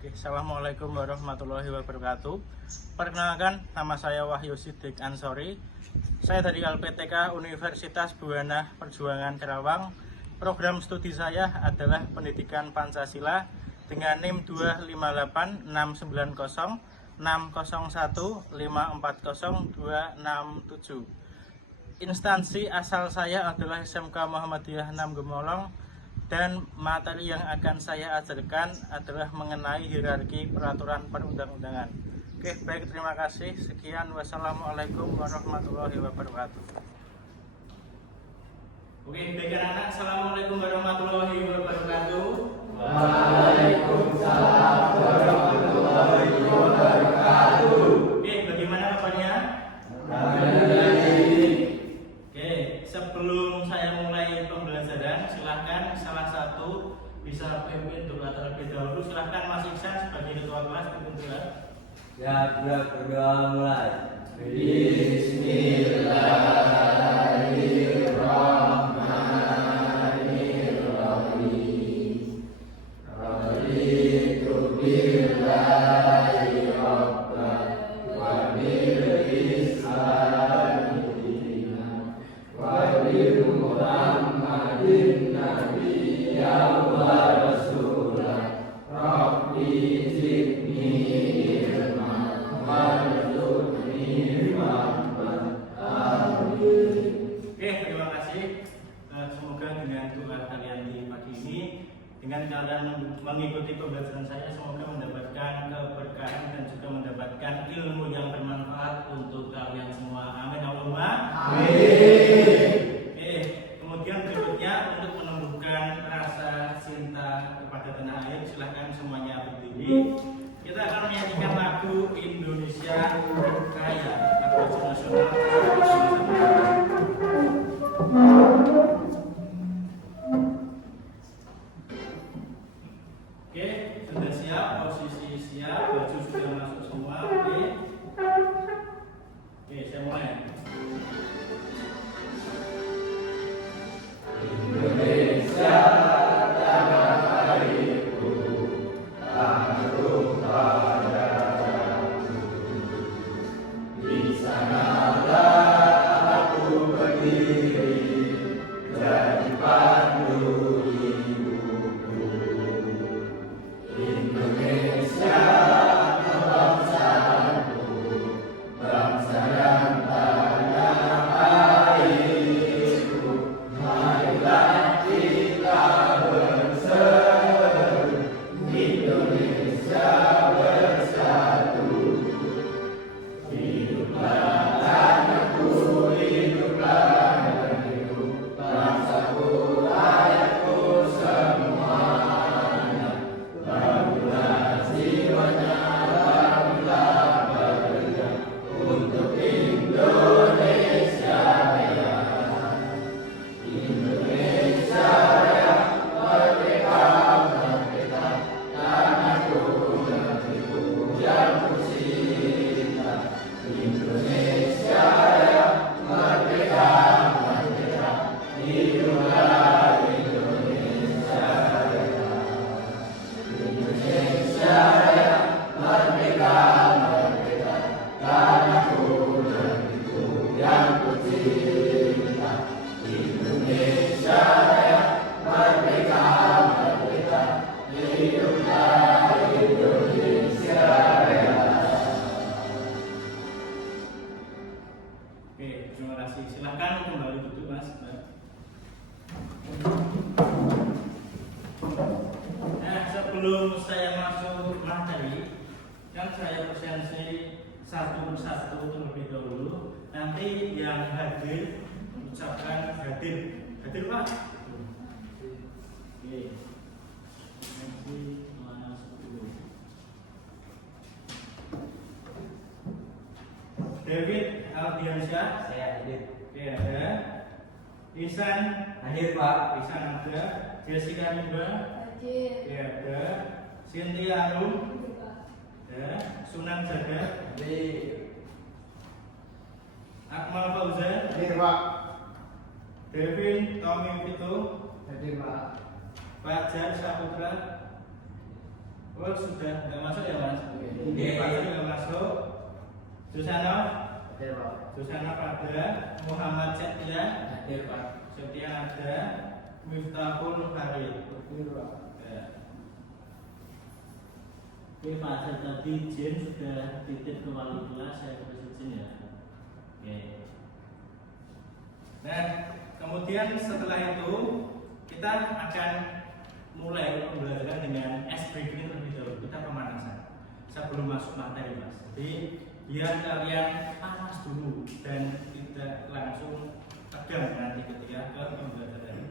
Oke, Assalamualaikum warahmatullahi wabarakatuh. Perkenalkan, nama saya Wahyu Siddiq Ansori. Saya dari LPTK Universitas Buana Perjuangan Karawang. Program studi saya adalah Pendidikan Pancasila dengan NIM 258690601540267. Instansi asal saya adalah SMK Muhammadiyah 6 Gemolong. Dan materi yang akan saya ajarkan adalah mengenai hierarki peraturan perundang-undangan. Oke, baik, terima kasih. Sekian, wassalamualaikum warahmatullahi wabarakatuh. Oke, baik anak-anak, assalamualaikum warahmatullahi wabarakatuh. Waalaikumsalam warahmatullahi wabarakatuh. Oke, bagaimana kabarnya? Oke, sebelum saya mulai pembelajaran, silahkan salah satu bisa pimpin doa terlebih dahulu. Silahkan Mas Iksan sebagai ketua kelas pimpin doa. Ya, berdoa mulai. Bismillahirrahmanirrahim. Raditu billahi rabban wa bil islami dinan wa bi Muhammadin nabiyyan wa rasulah. Rabbi zidni ilman warzuqni fahman. Amin. Oke, terima kasih. Semoga dengan doa kalian di pagi ini, dengan kalian mengikuti pembelajaran saya, semoga mendapatkan keberkahan dan juga mendapatkan ilmu yang bermanfaat untuk kalian semua. Amin Allahumma. Amin. Oke, kemudian berikutnya untuk menumbuhkan rasa cinta kepada tanah air, silahkan semuanya berdiri. Kita akan menyanyikan lagu Indonesia Raya, lagu nasional. Oke, sudah siap, posisi siap, baju sudah masuk semua. Oke, saya mulai. Indonesia tanah airku, harum padaku. Di sanalah aku berdiri, jadi pandu hidupku. Indonesia bangsaku, bangsa dan tanah airku. Marilah kita berseru, Indonesia bersatu. Hiduplah tanahku, hiduplah negeriku, bangsaku, rakyatku semuanya. Bangunlah jiwanya, bangunlah bekerja untuk Indonesia Raya. Indonesia Raya, merdeka, merdeka, tanahku, negeriku yang kucinta. Indonesia Raya, merdeka, merdeka, hiduplah Indonesia Raya. Indonesia Raya, merdeka, merdeka, tanahku, negeriku yang kucinta. Indonesia Raya, merdeka, merdeka, hiduplah Indonesia Raya. Oke, terima kasih. Silahkan kembali duduk, Mas. Nah, sebelum saya masuk materi, kan saya presensi satu persatu terlebih dahulu. Nanti yang hadir ucapkan hadir, hadir Pak. Oke. Presensi kelas 10. David Aldiansyah. Saya hadir. Oke, ada. Ihsan. Hadir, Pak. Ihsan ada. Jessica juga. Oke, ada. Cynthia Arum. Ada. Sunan Jagat. Hadir. Akmal Fauzan. Hadir, Pak. Devin Tommy Vito. Hadir, Pak. Fajar Saputra. Oh sudah nggak masuk ya mas? Oke. Fajar nggak masuk. Susana, Hadir Pak. Susana ada. Muhammad Setia, Hadir Pak. Setia ada. Miftahul Harid. Hadir Pak. Ya. Oke, Fajar tadi izin sudah titip ke wali kelas, saya terus izin ya. Oke. Nah, kemudian setelah itu kita akan mulai pembelajaran dengan ice breaking terlebih dahulu. Kita pemanasan sebelum masuk materi mas. Jadi biar kalian panas dulu dan tidak langsung tegang nanti ketika ke pembelajaran.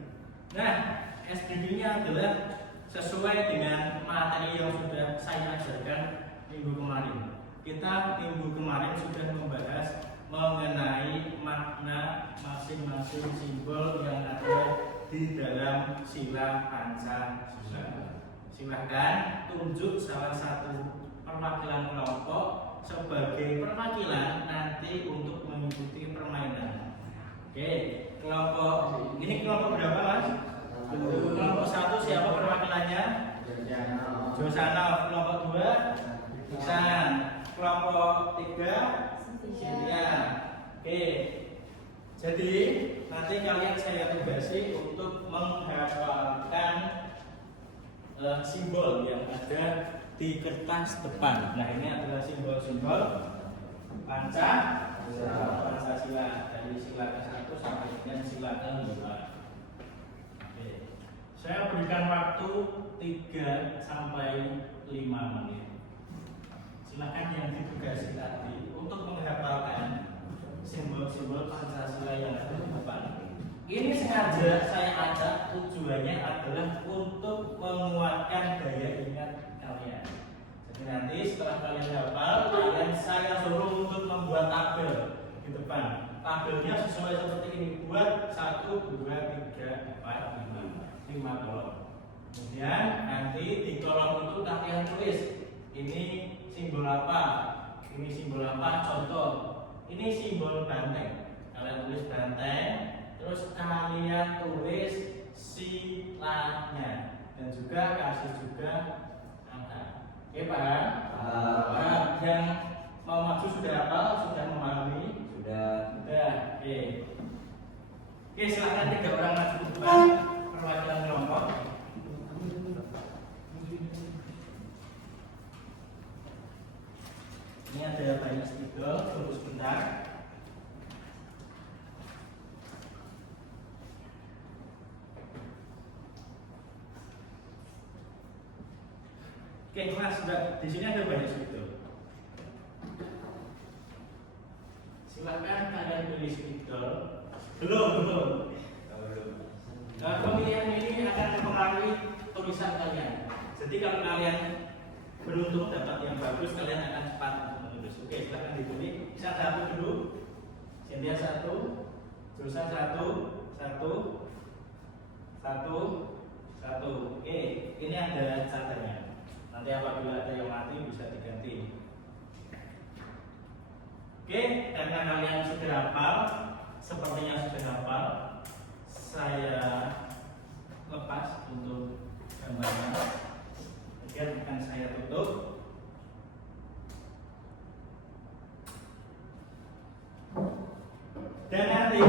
Nah, ice breakingnya adalah sesuai dengan materi yang sudah saya ajarkan minggu kemarin. Kita minggu kemarin sudah membahas mengenai makna masing-masing simbol yang ada di dalam sila Pancasila. Silahkan tunjuk salah satu perwakilan kelompok sebagai perwakilan nanti untuk mengikuti permainan. Oke, kelompok ini kelompok berapa mas? Kelompok 1 siapa perwakilannya? Josana. Kelompok 2 Iksan. Kelompok 3 Cynthia. Oke. Jadi nanti kalian saya tugasi untuk menghafalkan simbol yang ada di kertas depan. Nah ini adalah simbol-simbol Pancasila dari sila ke-1 sampai dengan sila ke-5. Oke. Saya berikan waktu 3 sampai 5 menit. Silakan yang ditugasi tadi untuk menghafalkan simbol-simbol Pancasila yang ada di depan. Ini sengaja saya ajak, tujuannya adalah untuk menguatkan daya ingat kalian. Jadi nanti setelah kalian hafal, kalian saya suruh untuk membuat tabel di depan. Tabelnya sesuai seperti ini, buat 1, 2, 3, 4, 5 kolom. Kemudian nanti di kolom itu kalian tulis ini simbol apa, ini simbol apa, contoh ini simbol banteng, kalian tulis banteng, terus kalian tulis silanya dan juga kasih juga angka. Oke paham? Nah, yang mau maju sudah apa? Sudah memahami? Sudah. Oke. Oke, silakan 3 orang maju ke depan perwakilan kelompok. Ini ada banyak spidol, tunggu sebentar. Oke, mas, di sini ada banyak spidol. Silakan kalian pilih spidol. Belum. Nah, pemilihan ini akan mempengaruhi tulisan kalian. Jadi kalau kalian beruntung dapat yang bagus, kalian akan cepat menulis. Oke, silahkan ditulis. Bisa 1 dulu. Cynthia 1, Josa 1. Oke, ini ada catanya. Nanti apabila ada yang mati bisa diganti. Oke, karena kalian sudah hafal, sepertinya sudah hafal, saya lepas untuk gambarnya. Kemudian akan saya tutup. Dan nanti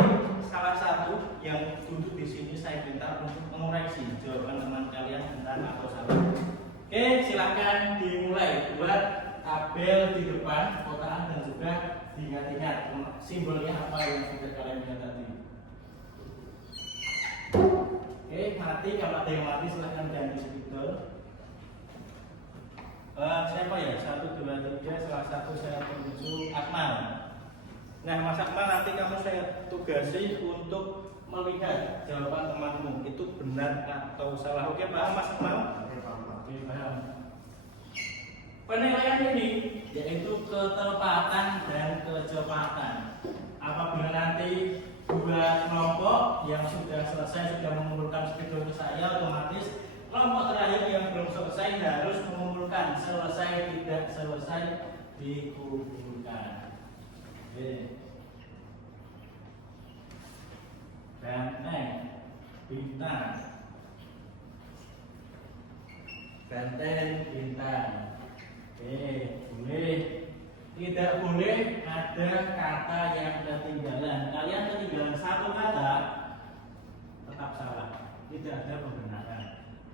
salah satu yang duduk di sini saya minta untuk mengoreksi jawaban teman kalian benar atau salah. Oke, silakan dimulai buat tabel di depan kotaan dan juga diingat-ingat simbolnya apa yang sudah kalian lihat tadi. Oke, mati, kalau ada yang mati silahkan ganti spidol. Siapa ya? 1, 2, 3, salah satu saya menuju Akmal. Nah, Mas Akmal, nanti kamu saya tugasi untuk melihat jawaban temanmu itu benar atau salah. Oke, paham Mas Akmal? Oke, paham. Penilaian ini yaitu ketepatan dan kecepatan. Apabila nanti 2 kelompok yang sudah selesai sudah mengumpulkan spidol ke saya, otomatis kelompok terakhir yang belum selesai harus mengumpulkan, selesai tidak selesai dikumpulkan. Banteng, bintang. Benteng bintang. Oke, boleh. Tidak boleh ada kata yang ketinggalan. Kalian ketinggalan satu kata, tetap salah. Tidak ada pembenaran.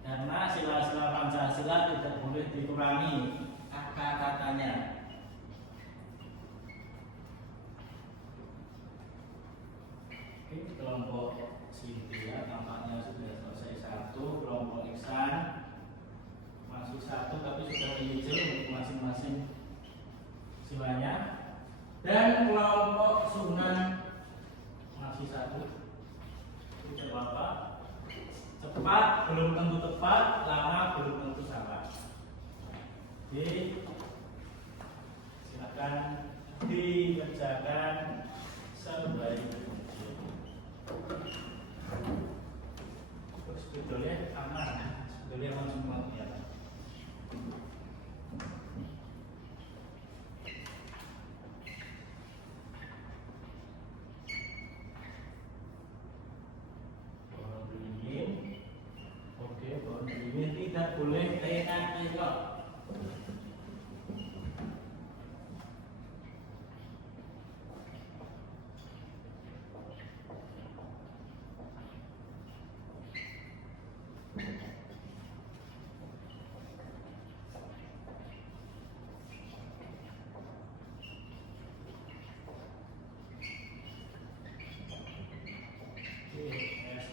Karena sila-sila Pancasila tidak boleh dikurangi kata-katanya. Oke, kelompok Cynthia tampaknya sudah selesai satu. Kelompok Iksan masih satu, tapi sudah diizin untuk masing-masing silanya. Dan kelompok Sunan masih satu. Tidak apa-apa. Cepat belum tentu tepat, lama belum tentu salah. Jadi silakan dikerjakan sebaik mungkin. Sebetulnya aman, sebetulnya aman semua ya. Tidak boleh tengok-tengok.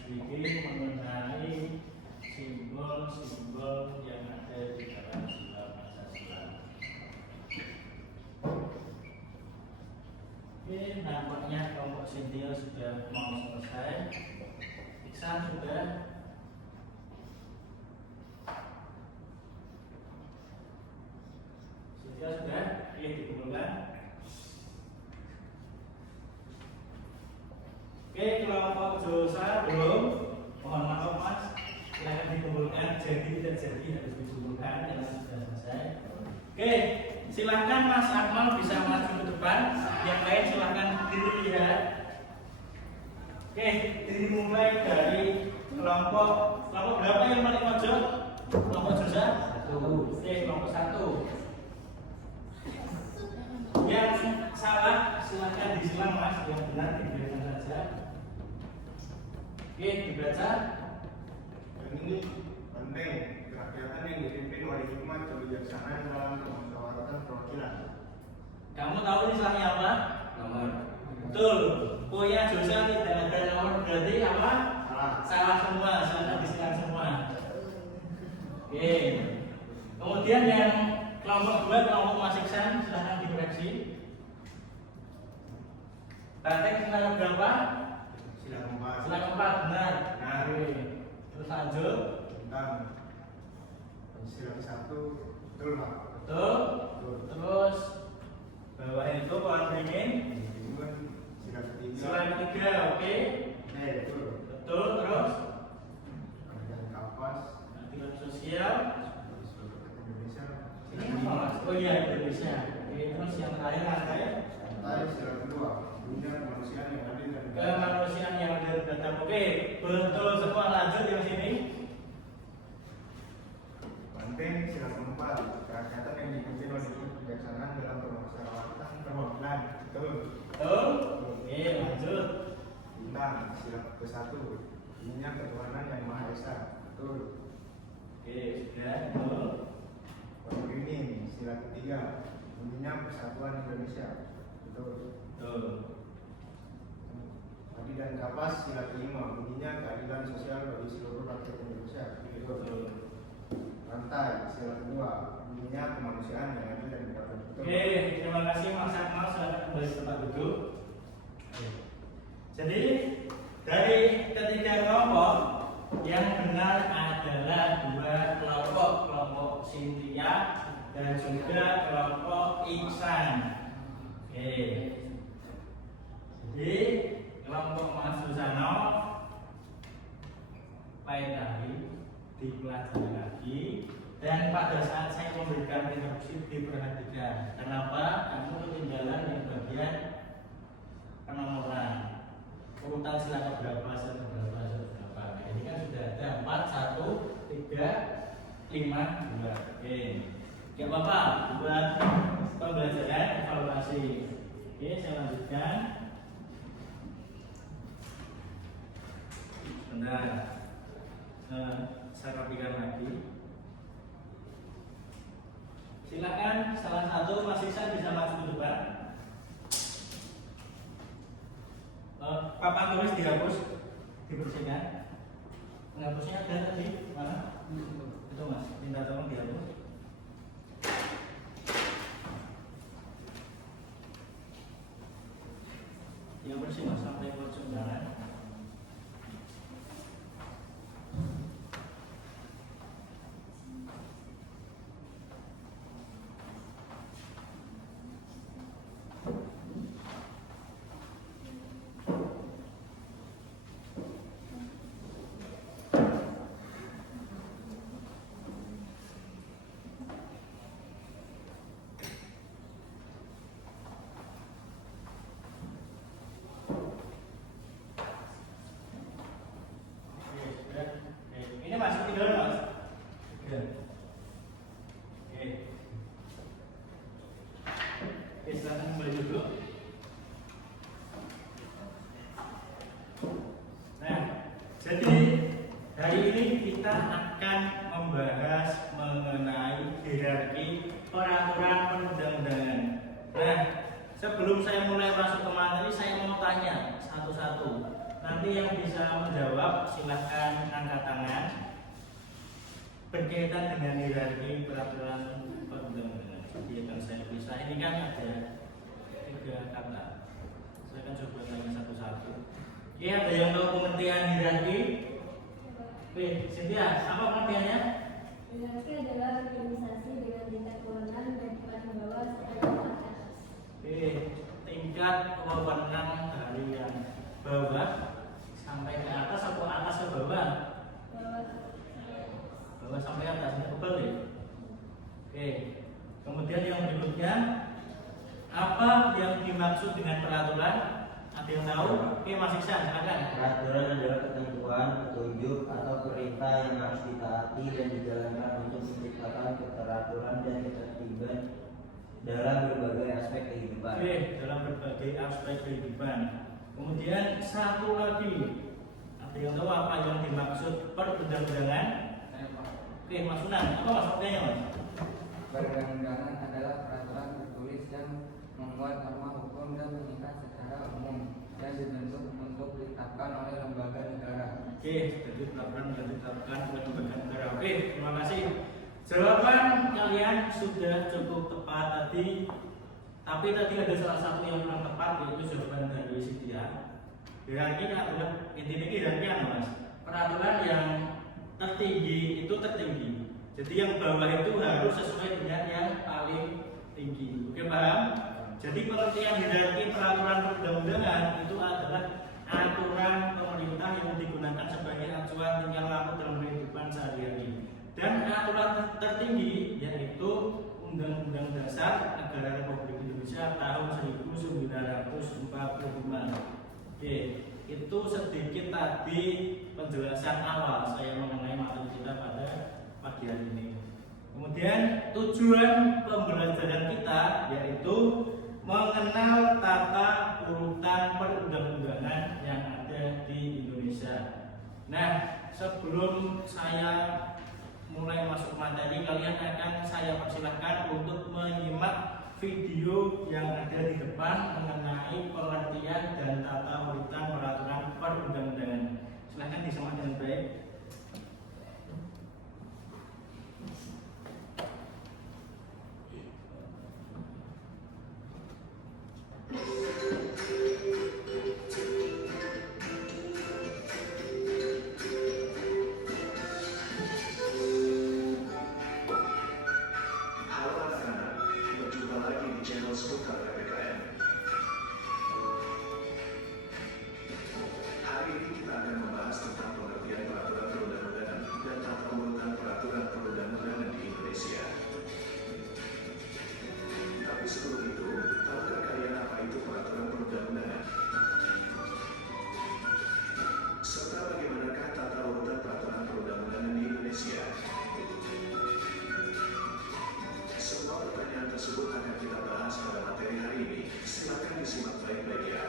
SDG mengenai simbol-simbol yang ada di dalam sila Pancasila. Oke, nampaknya kelompok Cynthia sudah mau selesai. Iksan sudah. Cynthia sudah. Oke, dikumpulkan. Oke, kelompok Josa belum. Mohon maaf Mas, silahkan dikumpulkan. Jadi tidak jadi harus dikumpulkan karena sudah selesai. Oke, silahkan Mas Akmal bisa maju ke depan. Yang lain silahkan dilihat. Oke, dimulai dari kelompok berapa yang paling pojok? Kelompok Josa? Oke, kelompok 1. Yang salah silahkan disilang Mas, yang benar dibiarkan saja. Oke, dibaca. Dan ini penting kerakyatan yang dipimpin oleh hikmat kebijaksanaan dalam kemusyawaratan perwakilan. Kamu tahu ini salahnya apa? Nomor. Betul. Punya Josa tidak ada nomor, berarti apa? Salah semua, silahkan disilang semua. Oke. Kemudian yang kelompok 2, kelompok Mas Iksan, silahkan dikoreksi. Praktek sila berapa? Sila keempat. Sila keempat, benar. Benar. Oke. Terus lanjut. Tentang sila ke-1 betul Pak. Betul. Betul. Terus bawah itu pohon beringin. Kemudian sila ke-3. Sila ketiga, oke. Betul. Betul. Terus Kemudian kapas. keadilan sosial. Seluruh rakyat Indonesia. Ini apa Mas? Oh iya, Indonesia. Oke. Terus yang terakhir rantai Rantai sila kedua. Dunia kemanusiaan yang adil dan kemanusiaan yang adil dan beradab. Oke, betul semua. Lanjut yang sini. penting sila keempat. Kerakyatan yang dipimpin oleh hikmat kebijaksanaan dalam permusyawaratan perwakilan. Betul. Betul. Oke, lanjut. Bintang sila ke-1. Ininya ketuhanan yang Maha Esa. Betul. Oke, sudah. Betul. Pohon beringin sila ke-3. Bunyinya persatuan Indonesia. Betul. Betul. Tadi dan kapas sila ke-5. Bunyinya keadilan sosial bagi seluruh rakyat Indonesia. Betul. Betul. Rantai sila ke-2. Bunyinya kemanusiaan yang adil dan beradab. Betul. Oke, terima kasih Mas Akmal sudah kembali ke tempat duduk. Jadi dari ketiga kelompok yang benar adalah 2 kelompok, kelompok Cynthia dan juga kelompok Iksan. Oke. Jadi kelompok Mas Susano lain kali dipelajari lagi, dan pada saat saya memberikan instruksi diperhatikan. Kenapa? Kamu ketinggalan yang bagian penomoran urutan sila berapa. Ini kan sudah ada 4, 1, 3, 5 bulan. Oke. Gak apa-apa buat pembelajaran evaluasi. Oke, saya lanjutkan. Benar. Saya rapikan lagi. Silakan salah satu mahasiswa bisa maju ke depan. Papan tulis dihapus, dibersihkan. Penghapusnya ada tadi mana? Itu mas, minta tolong dihapus. Yang bersih mas sampai pojok undangan. Ini masuk tidur mas. Oke. Silakan kembali duduk. Nah, jadi hari ini kita akan membahas mengenai hierarki peraturan perundang-undangan. Nah, sebelum saya mulai masuk ke materi, saya mau tanya satu-satu. Nanti yang bisa menjawab silahkan angkat tangan berkaitan dengan hierarki peraturan perundang-undangan. Jadi akan saya bisa. Ini kan ada 3 kata. Saya akan coba tanya satu-satu. Oke, ada yang tahu pengertian hierarki? Oke, Cynthia, apa pengertiannya? Hierarki adalah organisasi dengan tingkat kewenangan dari paling bawah sampai ke atas. Oke, tingkat kewenangan dari yang bawah sampai ke atas atau atas ke bawah? Bawah sampai atas, ini tebal ya? Oke, kemudian yang berikutnya, apa yang dimaksud dengan peraturan? Ada yang tahu? Oke, Mas Iksan, silakan. Peraturan adalah ketentuan, petunjuk, atau perintah yang harus ditaati dan dijalankan untuk menciptakan keteraturan dan ketertiban dalam berbagai aspek kehidupan. Oke, dalam berbagai aspek kehidupan. Kemudian satu lagi, ada yang tahu apa yang dimaksud perundang-undangan? Oke, Mas Sunan, apa maksudnya Mas? Perundang-undangan adalah peraturan tertulis yang membuat norma hukum dan mengikat secara umum dan dibentuk untuk ditetapkan oleh lembaga negara. Oke, jadi peraturan yang ditetapkan oleh lembaga negara. Oke, terima kasih. Jawaban kalian sudah cukup tepat tadi. Tapi tadi ada salah satu yang kurang tepat, yaitu jawaban dari Cynthia. Hierarki adalah intinya hierarki apa mas? Peraturan yang tertinggi itu tertinggi. Jadi yang bawah itu harus sesuai dengan yang paling tinggi. Oke paham? Jadi pengertian hierarki peraturan perundang-undangan itu adalah aturan pemerintah yang digunakan sebagai acuan tingkah laku dalam kehidupan sehari-hari. Dan aturan tertinggi yaitu Undang-Undang Dasar Negara Republik Indonesia tahun 1945. Oke, itu sedikit tadi penjelasan awal saya mengenai materi kita pada pagi hari ini. Kemudian tujuan pembelajaran kita yaitu mengenal tata urutan perundang-undangan yang ada di Indonesia. Nah, sebelum saya mulai masuk materi, kalian akan saya persilahkan untuk menyimak video yang ada di depan mengenai pengertian dan tata urutan peraturan perundang-undangan. Silahkan disimak dengan baik. disimak baik-baik ya.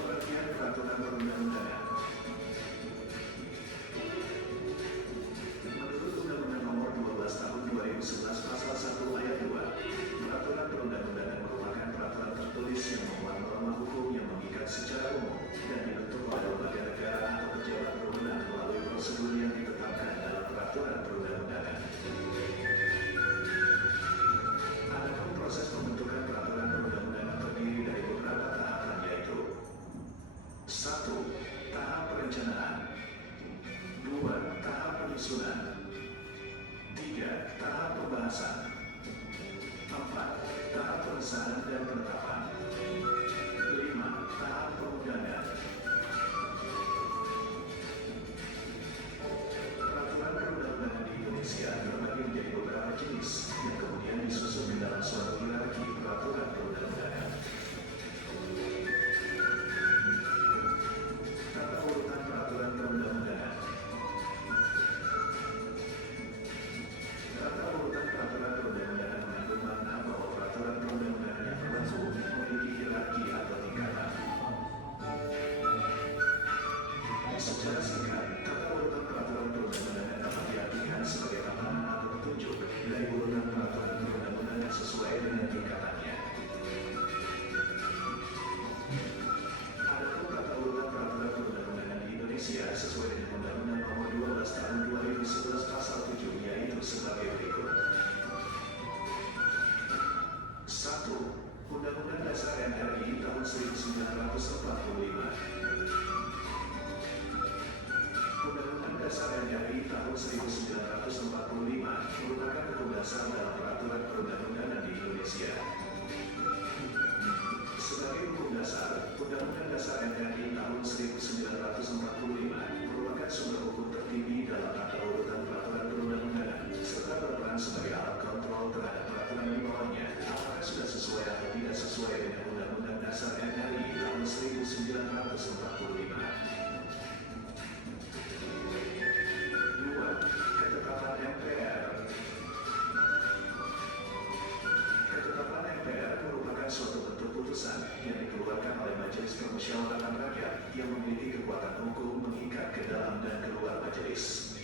Pengertian peraturan perundang-undangan. Menurut Undang-Undang Nomor 12 Tahun 2011 Pasal 1 Ayat 2, peraturan perundang-undangan merupakan peraturan tertulis yang memuat norma hukum yang mengikat secara umum dan dibentuk oleh lembaga negara atau pejabat berwenang melalui prosedur yang ditetapkan dalam peraturan perundang-undangan. Adapun proses pembentukan peraturan perundang-undangan terdiri dari beberapa tahapan, yaitu 1. Tahap perencanaan. 2. Tahap penyusunan. 3. Tahap pembahasan. 4. Tahap pengesahan dan penetapan. 5. Tahap pengundangan. Peraturan perundang-undangan di Indonesia terbagi menjadi beberapa jenis yang kemudian disusun di dalam suatu hierarki peraturan perundang-undangan. Tata urutan peraturan perundang-undangan. Tata urutan peraturan perundang-undangan mengandung makna bahwa peraturan perundang-undangan yang berlaku memiliki hierarki atau tingkatan. Secara singkat, tata urutan peraturan perundang-undangan dapat diartikan sebagai tatanan atau petunjuk dari urutan peraturan perundang-undangan sesuai dengan tingkatannya. Adapun tata urutan peraturan perundang-undangan di Indonesia sesuai dengan Undang-Undang Nomor 12 Tahun 2011 Pasal 7, yaitu sebagai berikut. 1. Undang-Undang Dasar RI tahun 1945. Undang-Undang Dasar RI tahun 1945 merupakan hukum dasar dalam peraturan perundang-undangan di Indonesia. Sebagai hukum dasar, Undang-Undang Dasar RI tahun 1945 merupakan sumber hukum tertinggi dalam tata urutan peraturan perundang-undangan serta berperan sebagai alat kontrol terhadap peraturan di bawahnya apakah sudah sesuai atau tidak sesuai dengan Undang-Undang Dasar RI tahun 1945. 2. Ketetapan MPR. Ketetapan MPR merupakan suatu bentuk putusan yang dikeluarkan oleh Majelis Permusyawaratan Rakyat yang memiliki kekuatan hukum mengikat ke dalam dan keluar majelis.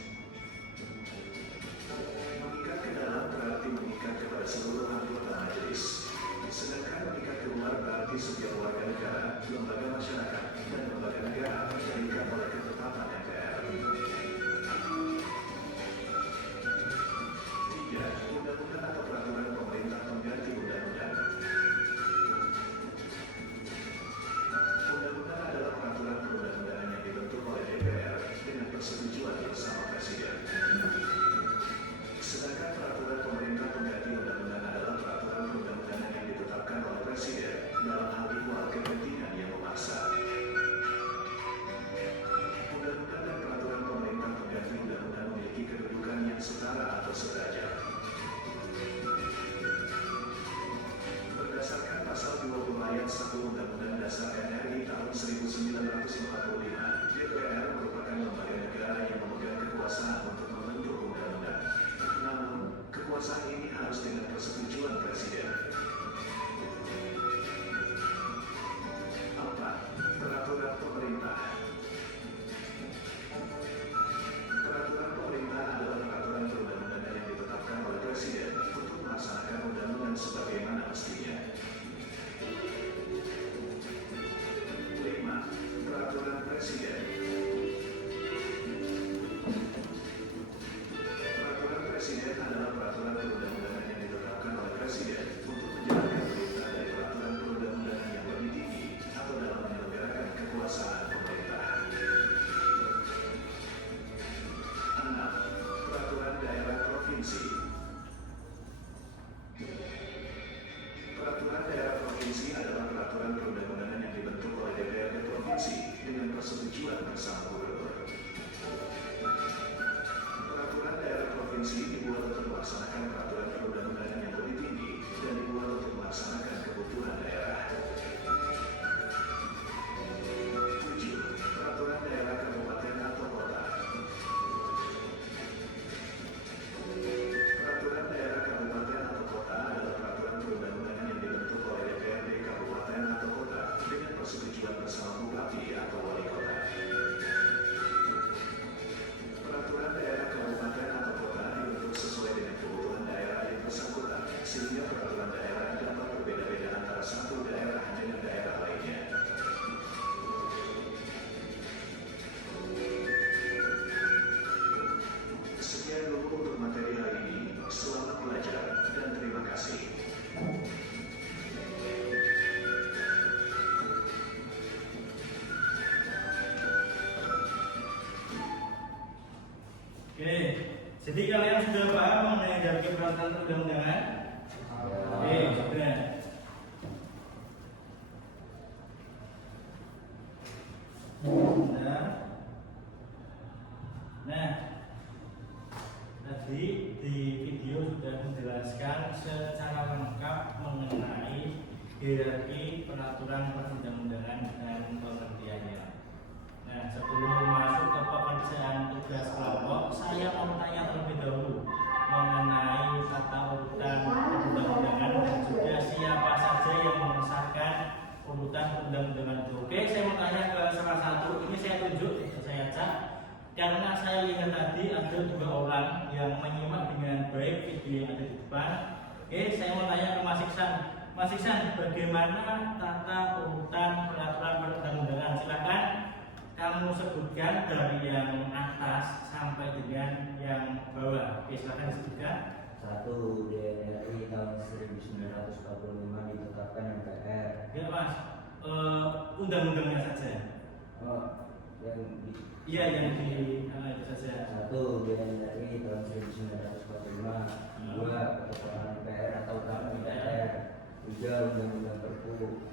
Mengikat ke dalam berarti mengikat kepada seluruh anggota majelis. Sedangkan mengikat keluar berarti setiap warga negara, lembaga masyarakat, dan lembaga negara terikat oleh ketetapan MPR. 3. Undang-undang atau peraturan pemerintah pengganti undang-undang. Undang-undang adalah peraturan perundang-undangan yang dibentuk oleh DPR dengan persetujuan bersama Presiden. Sedangkan peraturan pemerintah pengganti undang-undang adalah peraturan perundang-undangan yang ditetapkan oleh Presiden dalam hal ihwal kepentingan yang memaksa. Undang-undang dan peraturan pemerintah pengganti undang-undang memiliki kedudukan yang setara atau sederajat. Berdasarkan pasal 20 ayat 1 Undang-Undang Dasar RI tahun 1945, DPR merupakan lembaga negara yang memegang kekuasaan untuk membentuk undang-undang. Namun, kekuasaan ini harus dengan persetujuan Presiden. 4. Peraturan pemerintah. Peraturan pemerintah adalah peraturan perundang-undangan yang ditetapkan oleh Presiden untuk melaksanakan undang-undang sebagaimana mestinya. 5. Peraturan Presiden. Peraturan Presiden adalah peraturan perundang-undangan yang ditetapkan oleh Presiden untuk menjalankan perintah dari peraturan perundang-undangan yang lebih tinggi atau dalam menyelenggarakan kekuasaan pemerintah. 6. Peraturan daerah provinsi. Peraturan daerah provinsi adalah peraturan perundang-undangan yang dibentuk oleh DPRD provinsi dengan persetujuan bersama gubernur. Peraturan daerah provinsi dibuat untuk melaksanakan peraturan perundang-undangan yang lebih tinggi dan dibuat untuk melaksanakan kebutuhan daerah. 7. Peraturan daerah kabupaten atau kota. Peraturan daerah kabupaten atau kota adalah peraturan Oke, jadi kalian sudah paham mengenai hierarki peraturan perundang-undangan? Oke, sudah. Benar. Nah, tadi di video sudah menjelaskan secara lengkap mengenai hierarki peraturan perundang-undangan dan pengertiannya. Nah, sebelum masuk ke pekerjaan tugas kelompok, saya mau tanya terlebih dahulu mengenai tata urutan perundang-undangan dan juga siapa saja yang mengesahkan urutan perundang-undangan itu. Oke, saya mau tanya ke salah satu. Ini saya tunjuk, saya cak. Karena saya lihat tadi ada 2 orang yang menyimak dengan baik video yang ada di depan. Oke, saya mau tanya ke Mas Iksan. Mas Iksan, bagaimana tata urutan peraturan perundang-undangan? Silakan kamu sebutkan dari yang atas sampai dengan yang bawah. Oke, silakan disebutkan. 1. DNRI tahun 1945 ditetapkan MPR. Ya Mas, undang-undangnya saja. Yang Iya, yang di itu saja. 1. DNRI tahun 1945. 2. Ketentuan MPR atau MPR. 3. Undang-undang Perpu.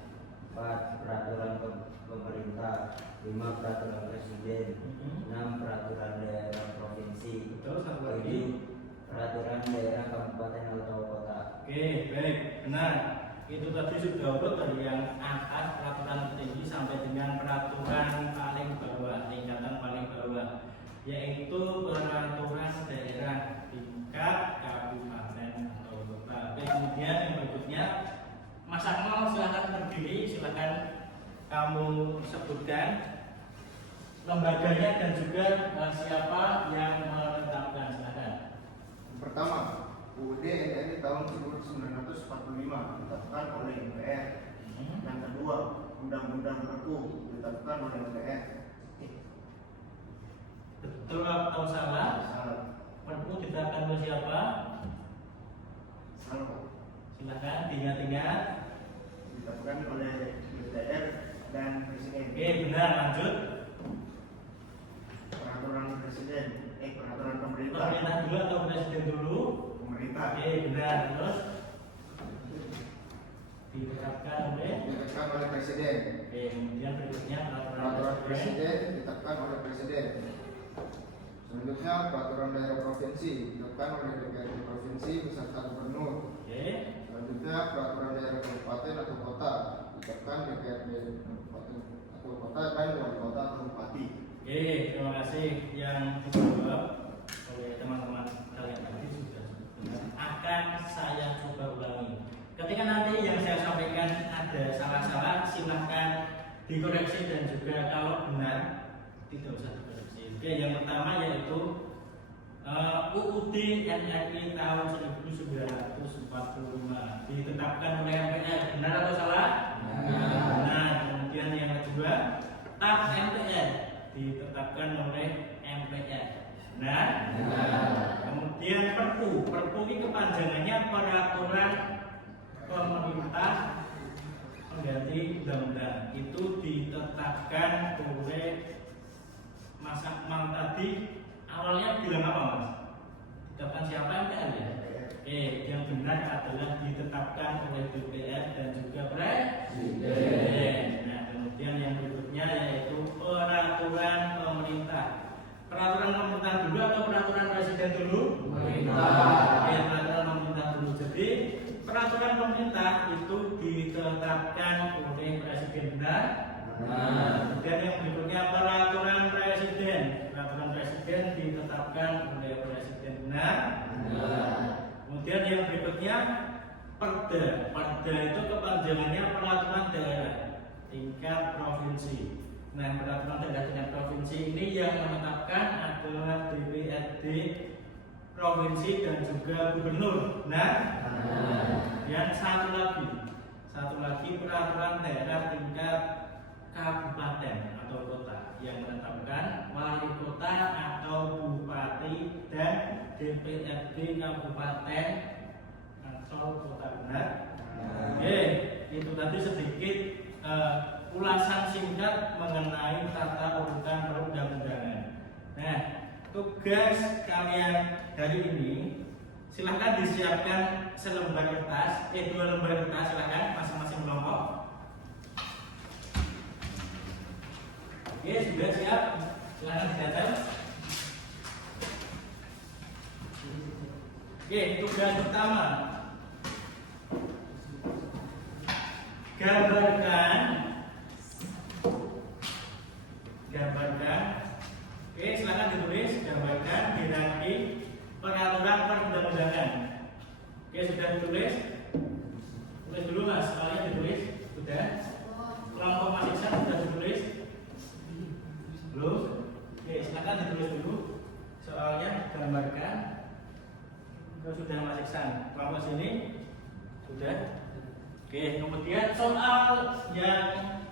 4. Peraturan pemerintah. 5. Peraturan Presiden. 6. Peraturan daerah provinsi. Betul, satu lagi. 7. Peraturan daerah kabupaten atau kota. Oke, baik, benar. Itu tadi sudah urut dari yang atas peraturan tertinggi sampai dengan peraturan paling bawah, tingkatan paling bawah, yaitu peraturan daerah tingkat kabupaten atau kota. Oke, kemudian yang berikutnya, Mas Akmal silahkan berdiri, silahkan kamu sebutkan lembaganya dan juga siapa yang menetapkan, silahkan. Pertama, UUD NRI tahun 1945 ditetapkan oleh MPR. Yang kedua, Undang-Undang Perpu ditetapkan oleh MPR. Betul atau salah? Salah. Perpu ditetapkan oleh siapa? Salah. Silahkan diingat-ingat. Ditetapkan oleh DPR dan Presiden. Oke, benar, lanjut. Peraturan Presiden, peraturan pemerintah. Pemerintah dulu atau presiden dulu? Pemerintah. Oke, benar. Terus ditetapkan oleh Presiden. Oke, kemudian berikutnya Peraturan Presiden ditetapkan oleh Presiden. Selanjutnya peraturan daerah provinsi ditetapkan oleh DPRD provinsi beserta gubernur. Oke. Selanjutnya peraturan daerah kabupaten atau kota ditetapkan DPRD kabupaten atau kota dan wali kota atau bupati. Oke, terima kasih yang dijawab oleh teman-teman kalian tadi sudah benar. Akan saya coba ulangi. Ketika nanti yang saya sampaikan ada salah-salah, silahkan dikoreksi dan juga kalau benar tidak usah dikoreksi. Oke, yang pertama yaitu UUD NRI tahun 1945 ditetapkan oleh MPR. Benar atau salah? Benar. Kemudian yang kedua, TAP MPR ditetapkan oleh MPR. Benar? Kemudian Perpu ini kepanjangannya Peraturan Pemerintah Pengganti Undang-Undang. Itu ditetapkan oleh Mas Akmal tadi. Awalnya bilang apa Mas? Ditetapkan siapa MPR ya? Yang benar adalah ditetapkan oleh DPR dan juga Presiden. Nah, kemudian yang berikutnya yaitu peraturan pemerintah. Peraturan pemerintah dulu atau peraturan presiden dulu? Pemerintah. Peraturan pemerintah dulu. Jadi peraturan pemerintah itu ditetapkan oleh presiden, benar? Kemudian yang berikutnya peraturan presiden. Peraturan presiden ditetapkan oleh presiden, benar? Kemudian yang berikutnya Perda. Perda itu kepanjangannya peraturan daerah tingkat provinsi. Nah, peraturan daerah tingkat provinsi ini yang menetapkan adalah DPRD provinsi dan juga gubernur. Nah, yang satu lagi peraturan daerah tingkat kabupaten atau kota yang menetapkan wali kota atau bupati dan DPRD kabupaten atau kota, benar? Oke, itu tadi sedikit ulasan singkat mengenai tata urutan perundang-undangan. Nah, tugas kalian hari ini silahkan disiapkan selembar kertas, 2 lembar kertas silahkan masing-masing kelompok. Oke, sudah siap? Silahkan dicatat. Oke, tugas pertama, gambarkan. Oke, silahkan ditulis, gambarkan hierarki peraturan perundang-undangan. Oke, sudah ditulis? Tulis dulu mas, soalnya ditulis. Sudah? Kelompok Mas Iksan sudah ditulis? Belum? Oke, silahkan ditulis dulu. Soalnya gambarkan. Terus sudah Mas Iksan. Kelompok sini sudah. Oke, kemudian soal yang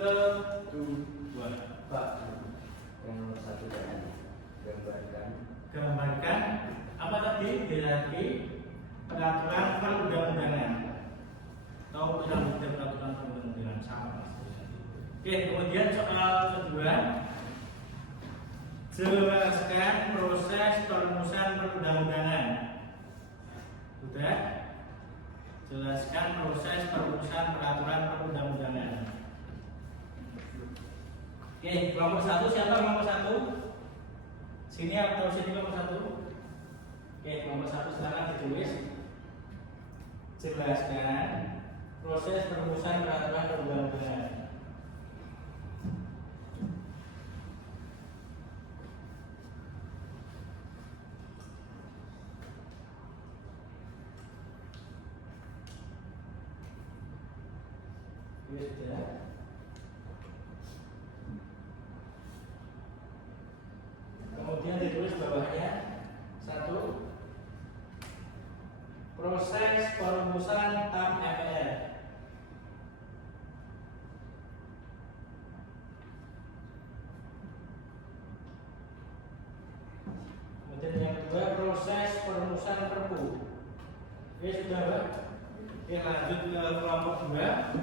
kedua, Pak, yang nomor 1 tadi gambarkan apa tadi? Hierarki peraturan perundang-undangan atau peraturan perundang-undangan sama. Oke, kemudian soal kedua, jelaskan proses perumusan perundang-undangan. Sudah? Jelaskan proses perumusan peraturan perundang-undangan. Oke, kelompok 1 siapa kelompok 1? Sini atau sini kelompok 1? Oke, kelompok 1 silakan ditulis. Jelaskan proses perumusan peraturan perundang-undangan. Oke, sudah. Kemudian ditulis bawahnya 1, proses perumusan TAP MPR. Kemudian yang kedua, proses perumusan Perpu. Oke, sudah Pak? Oke, lanjut ke kelompok 2.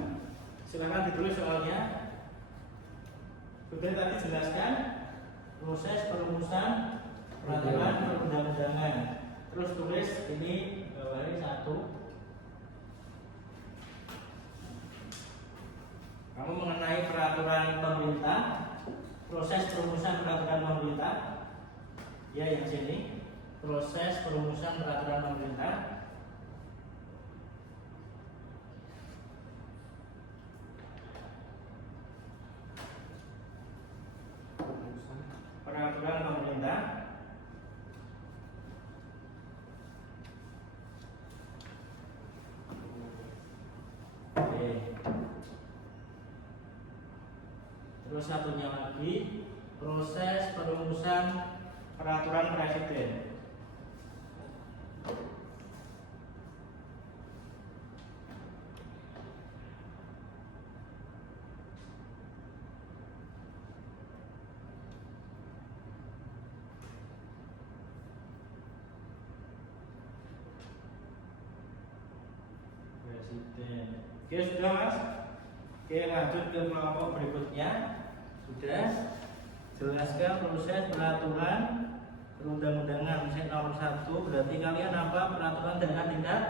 Silakan ditulis soalnya. Sudah tadi jelaskan proses perumusan peraturan perundang-undangan. Terus tulis ini bawahnya 1. Kamu mengenai peraturan pemerintah, proses perumusan peraturan pemerintah. Ya, yang sini proses perumusan peraturan pemerintah. Peraturan pemerintah. Oke. Terus satunya lagi, proses perumusan peraturan presiden. Oke, sudah Mas. Oke, lanjut ke kelompok berikutnya. Sudah. Jelaskan proses peraturan perundang-undangan. Misalnya nomor 1 berarti kalian apa? Peraturan daerah tingkat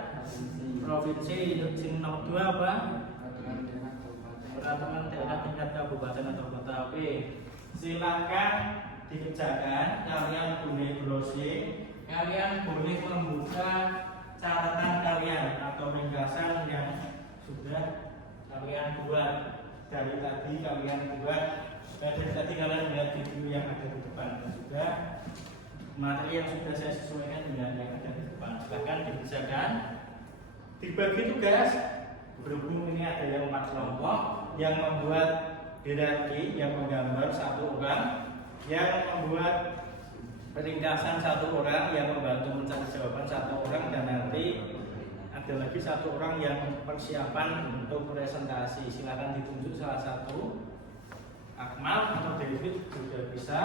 provinsi. Yang nomor 2 apa? Peraturan daerah tingkat kabupaten atau kota. Oke, silakan dikerjakan. Kalian boleh browsing, kalian boleh membuka catatan kalian atau ringkasan yang sudah kalian buat dari tadi kalian buat. Dari tadi kalian lihat video yang ada di depan dan juga materi yang sudah saya sesuaikan dengan yang ada di depan. Silahkan dikerjakan, dibagi tugas. Berhubung ini ada yang 4 kelompok yang membuat hierarki, yang menggambar 1 orang, yang membuat ringkasan 1 orang, yang membantu mencari jawaban 1 orang, dan nanti ada lagi 1 orang yang persiapan untuk presentasi. Silakan ditunjuk salah satu. Akmal atau David juga bisa.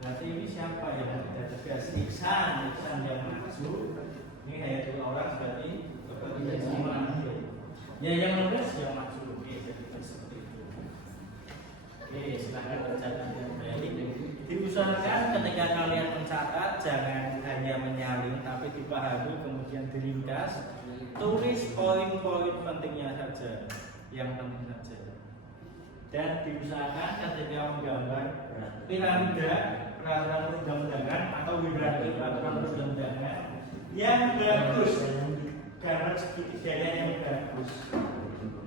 Berarti ini siapa yang ada tugas? Iksan yang maju. Ini hanya 2 orang berarti yang semua. Ya yang nulis yang maju. Oke, jadi seperti itu. Oke, silakan kerjakan yang baik. Diusahakan ketika kalian mencatat jangan hanya menyalin tapi dipahami kemudian diringkas, tulis poin-poin pentingnya saja, yang penting saja. Dan diusahakan ketika menggambar piramida peraturan perundang-undangan atau hierarki peraturan perundang-undangan yang bagus, gambar segitiganya yang bagus.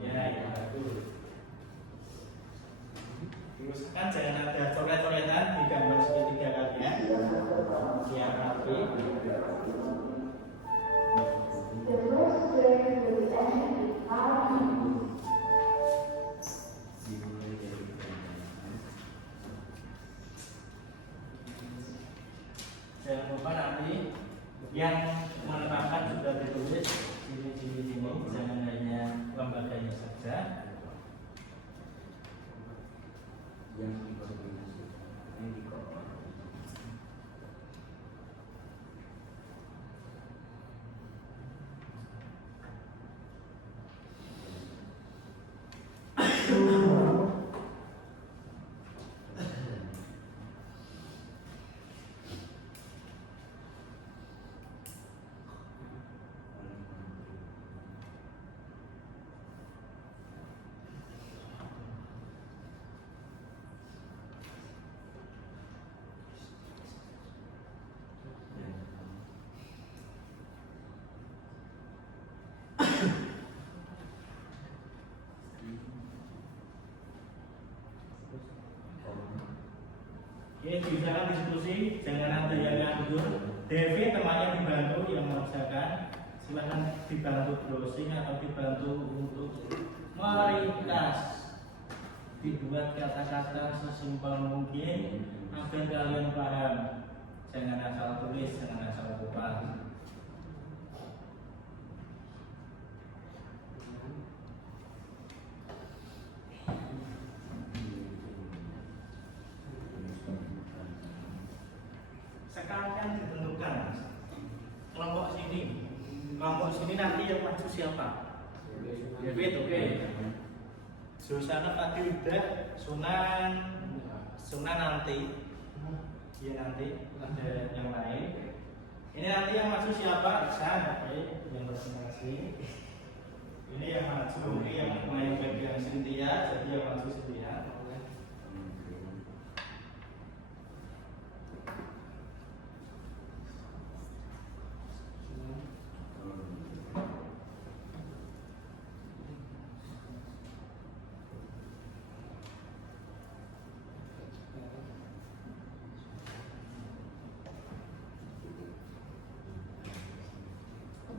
Ya, yang bagus. Diusahakan jangan ada coret-coretan di gambar segitiga kalian. Siap rapi. Jangan lupa nanti yang menetapkan sudah ditulis sini, jangan hanya lembaganya saja. Yang dikoordinasi, yang dikoordinasi. Oke, silakan diskusi, jangan ada yang nganggur. Devi temannya dibantu yang mengerjakan, silakan dibantu browsing atau dibantu untuk meringkas, dibuat kata-kata sesimpel mungkin agar kalian paham. Jangan asal tulis, jangan asal kupas. Sekarang ditentukan kelompok sini nanti yang maju siapa? David, oke. Susana tadi udah, Sunan nanti, ya nanti ada yang lain. Ini nanti yang maju siapa? Iksan, oke, yang presentasi. Ini yang maju, ini yang main bagian Cynthia, jadi yang maju Cynthia.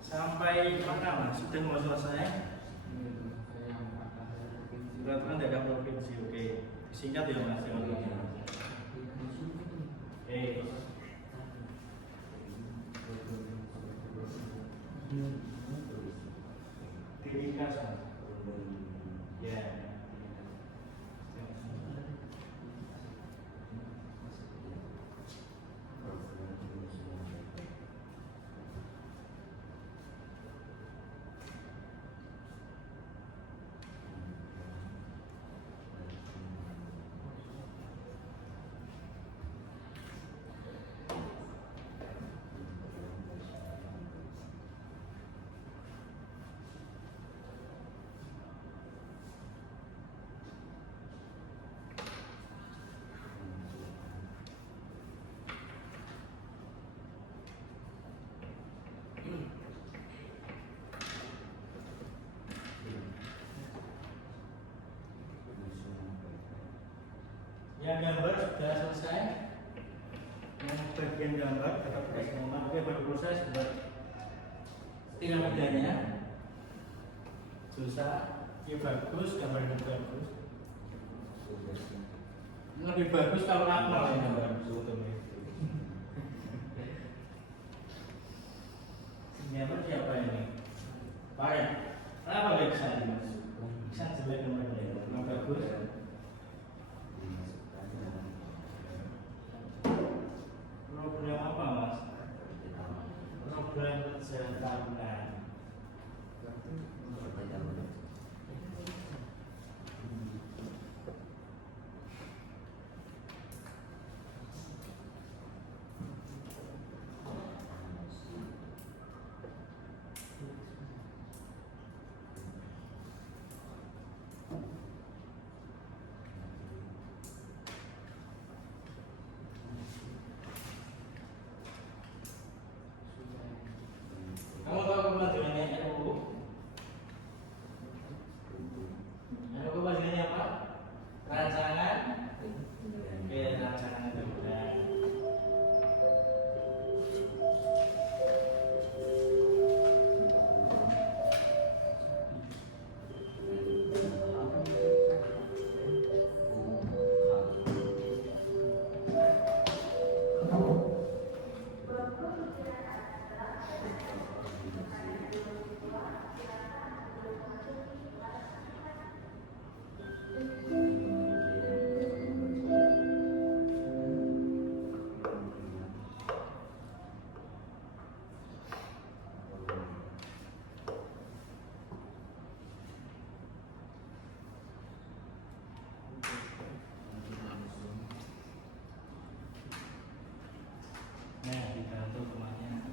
Sampai mana mas? Sudah mau selesai? Peraturan daerah provinsi, oke. Singkat ya mas. Diringkas mas. Ya. Yang gambar sudah selesai. Yang bagian gambar tetap semua. Oke, berproses buat piramidanya. Susah, ya bagus, gambarnya bagus. Lebih bagus kalau apa yang gambar gambar siapa ini? Baik. Kenapa gak bisa mas? Bisa jelek gambarnya, nggak bagus. Program apa mas? Program kerja tahunan. Nah, dibantu rumahnya.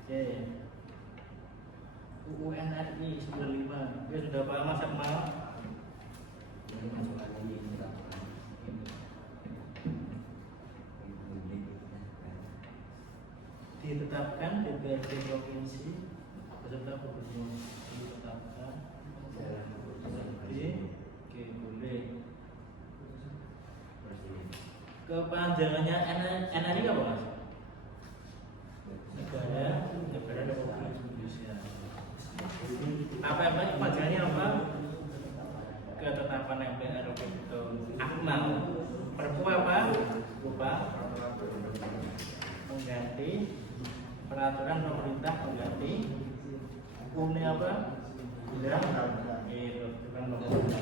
Oke. UUNRI 95. Dia sudah paham Mas Akmal? Ditetapkan DPRD provinsi beserta gubernur ditetapkan seperti oke boleh kepanjangannya NRI apa Mas? Negara Republik Indonesia. Apa yang baik kepanjangannya apa? Ketetapan MPR itu Akmal. Perpu apa? Ubah mengganti peraturan pemerintah mengganti UNE apa? Itu bukan pemerintah.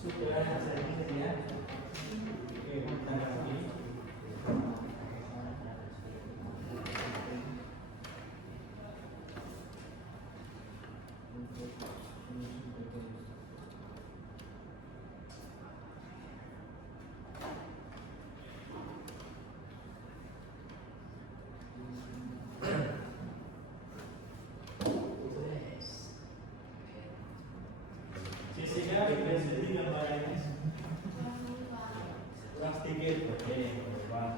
Sudah saya ini ya. Oke, kita lagi. Sisinya bikin sendiri gambarnya kurang sedikit. Oke, Pak.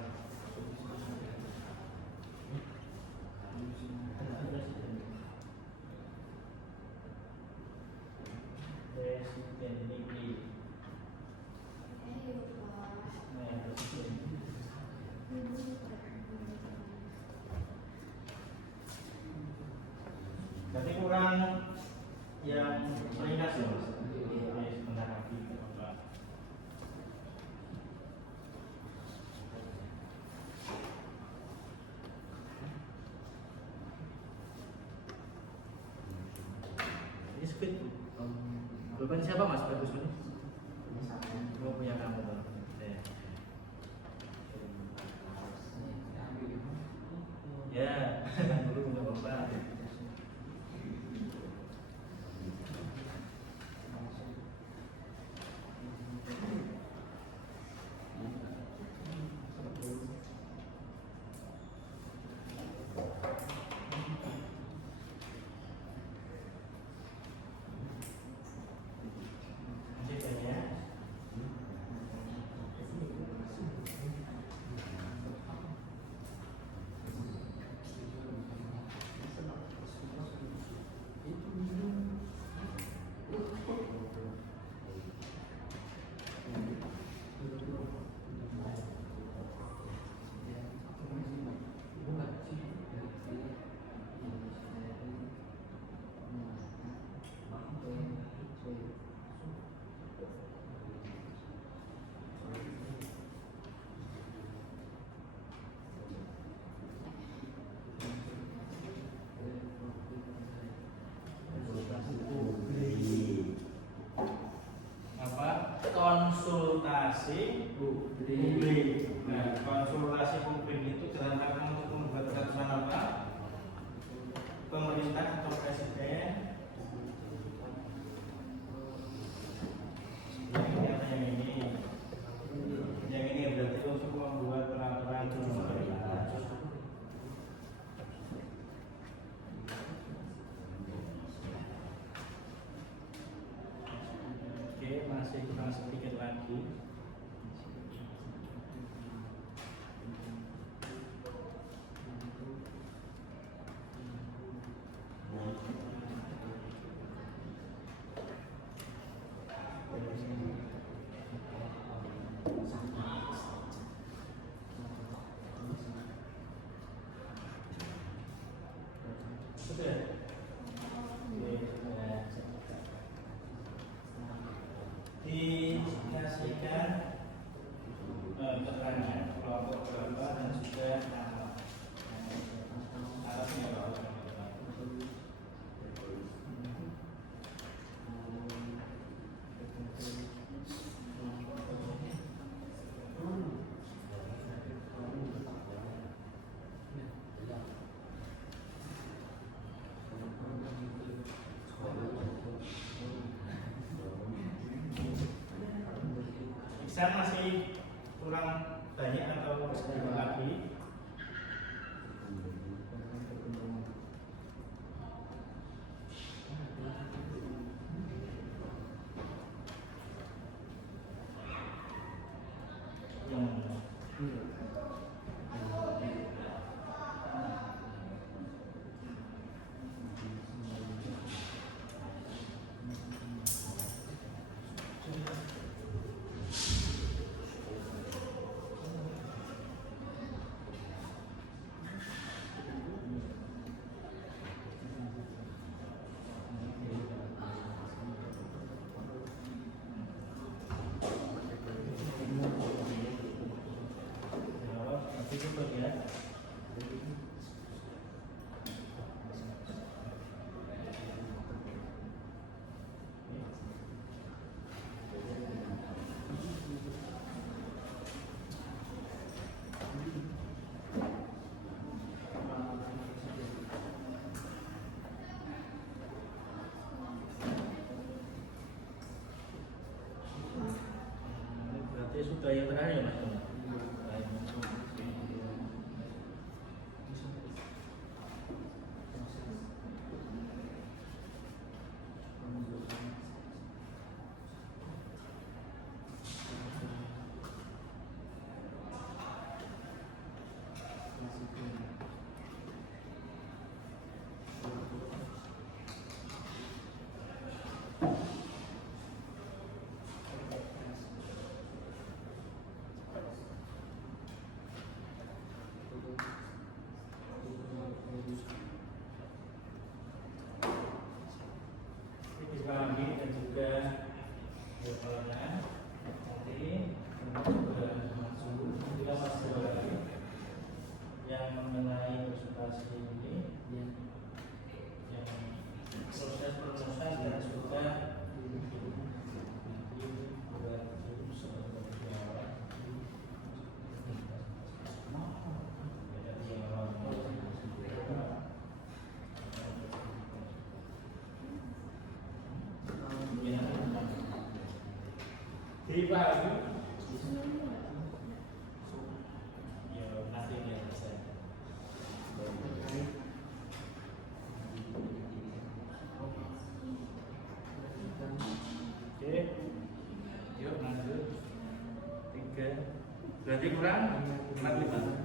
Presiden tinggi. Nah, presiden. Berarti kurang yang peringkat ya, Mas? Sebentar lagi. Ini speed. Bukan siapa Mas? Bagus ini. Oh, punya kamu tuh. Ya, dulu nggak apa-apa. Masih banyak. konsultasi publik. Nah, konsultasi publik itu dalam rangka untuk membuat peraturan apa? Pemerintah atau presiden yang ini berarti untuk membuat peraturan pemerintah. Oke, masih kurang sedikit lagi. Sudah. Dikasihkan keterangan kelompok berapa dan juga nama. Alatnya apa? Iksan masih kurang banyak atau sedikit lagi? Nanti tutup ya. Berarti sudah yang terakhir ya, Mas. Lagi dan juga levelnya nanti sudah masuk kita masuk lagi yang mengenai konsultasi ini yang proses perumusan dan juga dipahami? Ya, nanti dia selesai. Oke, yuk lanjut. 3, berarti kurang 45.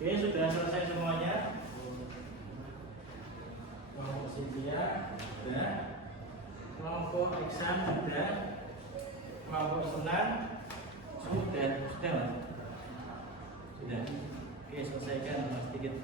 Oke, sudah selesai semuanya. Kelompok Cynthia sudah, kelompok Iksan sudah, kelompok Sunan sudah, Mas? Sudah. Oke, selesaikan Mas sedikit.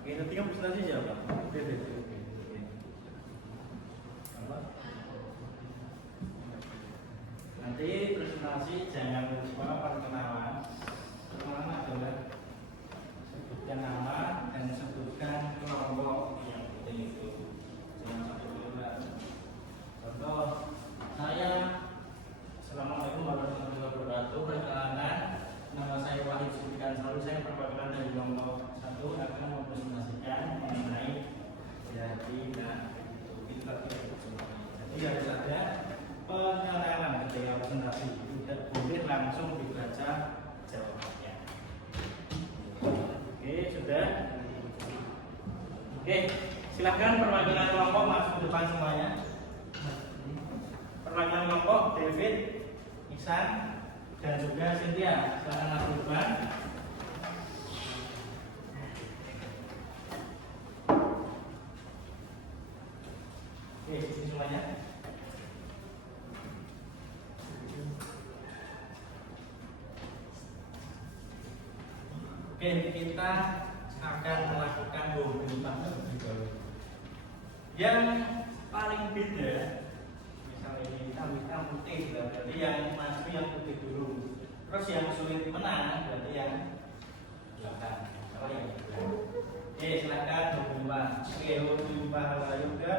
Oke, nanti presentasi siapa? Oke. Apa? Nanti presentasi jangan lupa perkenalan. Perkenalan adalah sebutkan nama dan sebutkan kelompok yang penting itu. Jangan sampai lupa. Contoh, saya Assalamualaikum warahmatullahi wabarakatuh. Perkenalan, nama saya Wahid Sultan. Selalu saya perwakilan dari kelompok 1 akan mempresentasikan mengenai jadi jadi harus ada pengenalan ketika presentasi, tidak boleh langsung dibaca jawabannya. Oke, sudah. Oke, silahkan perwakilan kelompok masuk ke depan semuanya. Perwakilan kelompok David, Iksan, dan juga Cynthia, silahkan masuk ke depan. Oke, ini semuanya. Oke, kita akan melakukan pembentukan yang paling beda. Misalnya ini hitam putih, berarti yang masuk yang putih dulu. Terus yang sulit menang berarti yang belakang. Kalau yang belakang. Oke, silakan berjumpa. Oke, berjumpa juga.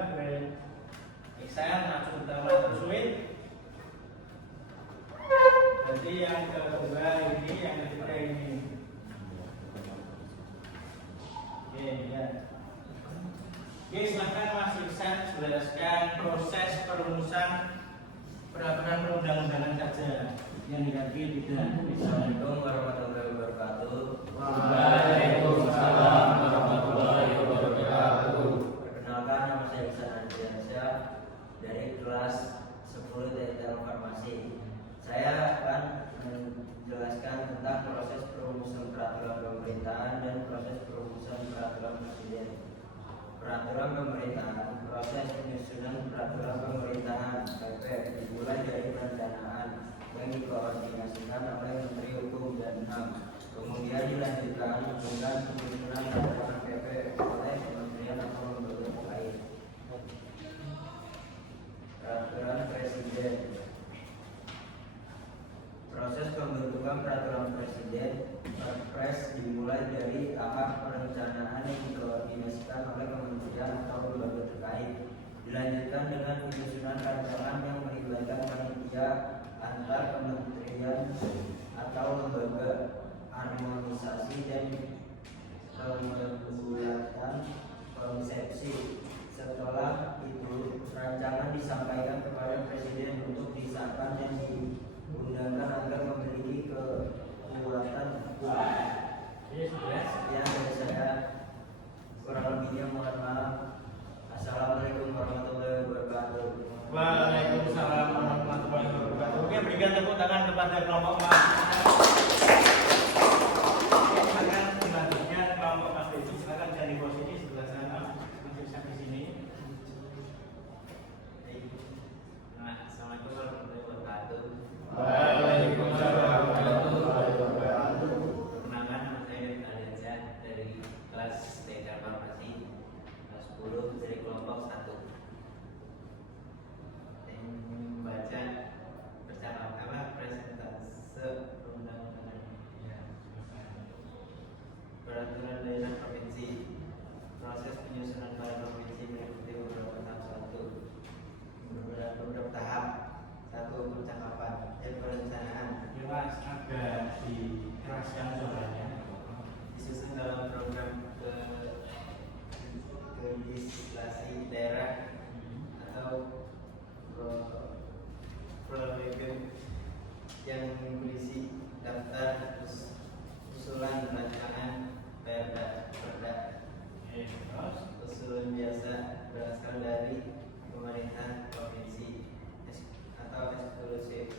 Iksan masuk utama tersuit. Berarti yang kedua ini, yang ketiga ini. Oke, ya. Oke, silakan Mas Iksan jelaskan proses perumusan peraturan perundang-undangan saja yang diganti tidak. Assalamualaikum warahmatullahi wabarakatuh. Waalaikumsalam warahmatullahi wabarakatuh. Perkenalkan, nama saya Iksan Ardiansyah dari kelas 10 Teknik Farmasi. Saya akan menjelaskan tentang proses perumusan peraturan pemerintahan dan proses perumusan peraturan presiden. Peraturan pemerintahan, proses penyusunan peraturan pemerintahan (PP) dimulai dari perencanaan yang dikoordinasikan oleh Menteri Hukum dan HAM, kemudian dilanjutkan dengan penyusunan peraturan PP oleh kementerian atau lembaga terkait. Peraturan Presiden. Proses pembentukan peraturan presiden (Perpres) dimulai dari tahap perencanaan yang dikoordinasikan oleh kementerian atau lembaga terkait, dilanjutkan dengan penyusunan rancangan yang melibatkan panitia antar kementerian atau lembaga, harmonisasi dan pembuatan konsepsi. Setelah itu, rancangan disampaikan kepada presiden untuk disahkan dan diundangkan agar memiliki kekuatan hukum. Sekian dari saya, kurang lebihnya mohon maaf. Assalamualaikum warahmatullahi wabarakatuh. Waalaikumsalam warahmatullahi wabarakatuh. Oke, berikan tepuk tangan kepada kelompok Mas. Silakan dilanjutkan kelompok Mas Devi, silakan cari posisi sebelah sana. Masih bisa di sini. Assalamualaikum warahmatullahi wabarakatuh. Waalaikumsalam warahmatullahi wabarakatuh. Perkenalkan, nama saya Ardiansyah dari kelas Teknik Farmasi kelas 10 dari kelompok 1. Saya membaca bersama-sama presentase legislasi daerah atau prolegem yang berisi daftar usulan rancangan perda. Usulan biasa berasal dari pemerintah provinsi atau eksklusif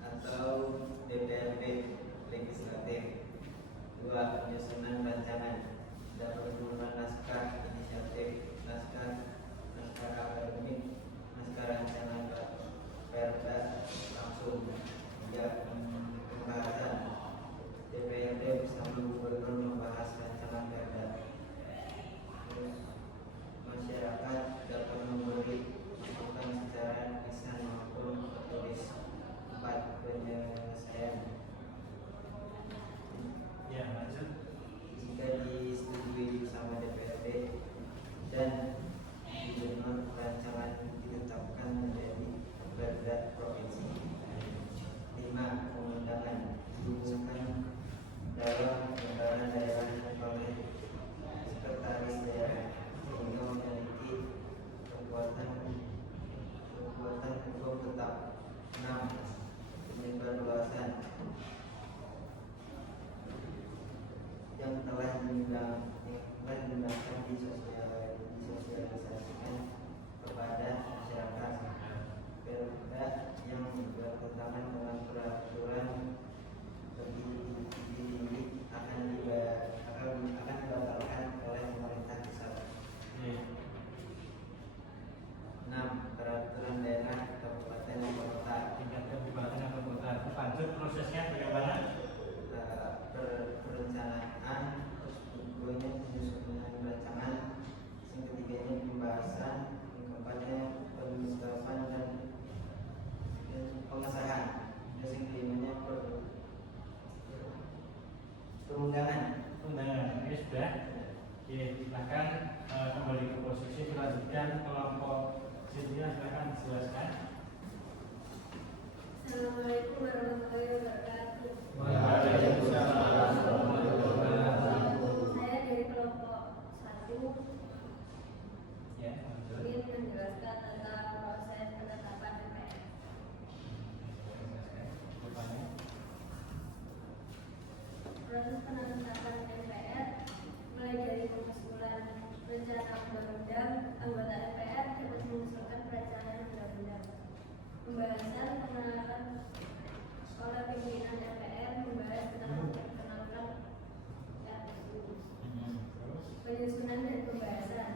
atau DPRD legislatif. 2. Penyusunan rancangan dan penurunan naskah inisiatif, naskah akademik, naskah rancangan perda langsung. 3. Pembahasan DPRD bersama gubernur membahas rancangan perda. Masyarakat dapat memberi masukan secara lisan maupun tertulis. 4. Penyelesaian. Ya, lanjut. Jika disetujui bersama DPRD dan gubernur, rancangan ditetapkan menjadi perda provinsi. 5. Pengundangan diumumkan dalam pemerintahan daerah oleh sekretaris daerah sehingga memiliki kekuatan hukum tetap. 6. Penyebar luasan yang telah diundangkan disosialisasikan kepada masyarakat. Perda yang bertentangan dengan peraturan tertinggi akan dibatalkan oleh pemerintah pusat. 6. Peraturan daerah kabupaten dan kota. Tingkat kabupaten atau kota. Lanjut prosesnya bagaimana? Perencanaan, terus berikutnya penyusunan rancangan, yang ketiganya pembahasan, yang keempatnya pengusulan dan pengesahan, dan yang kelimanya perundangan. Ini sudah. Oke, silakan kembali ke posisi, dilanjutkan kelompok Cynthia, silakan dijelaskan. Assalamualaikum warahmatullahi wabarakatuh. Waalaikumsalam warahmatullahi wabarakatuh. Saya dari kelompok 1 Ya, lanjut. ingin menjelaskan tentang proses penetapan DPR. Proses penetapan DPR mulai dari pengusulan rencana undang-undang. Anggota DPR dapat mengusulkan perancangan undang-undang. Pembahasan pengenalan oleh pimpinan DPR membahas tentang perkenalkan RUU. Penyusunan dan pembahasan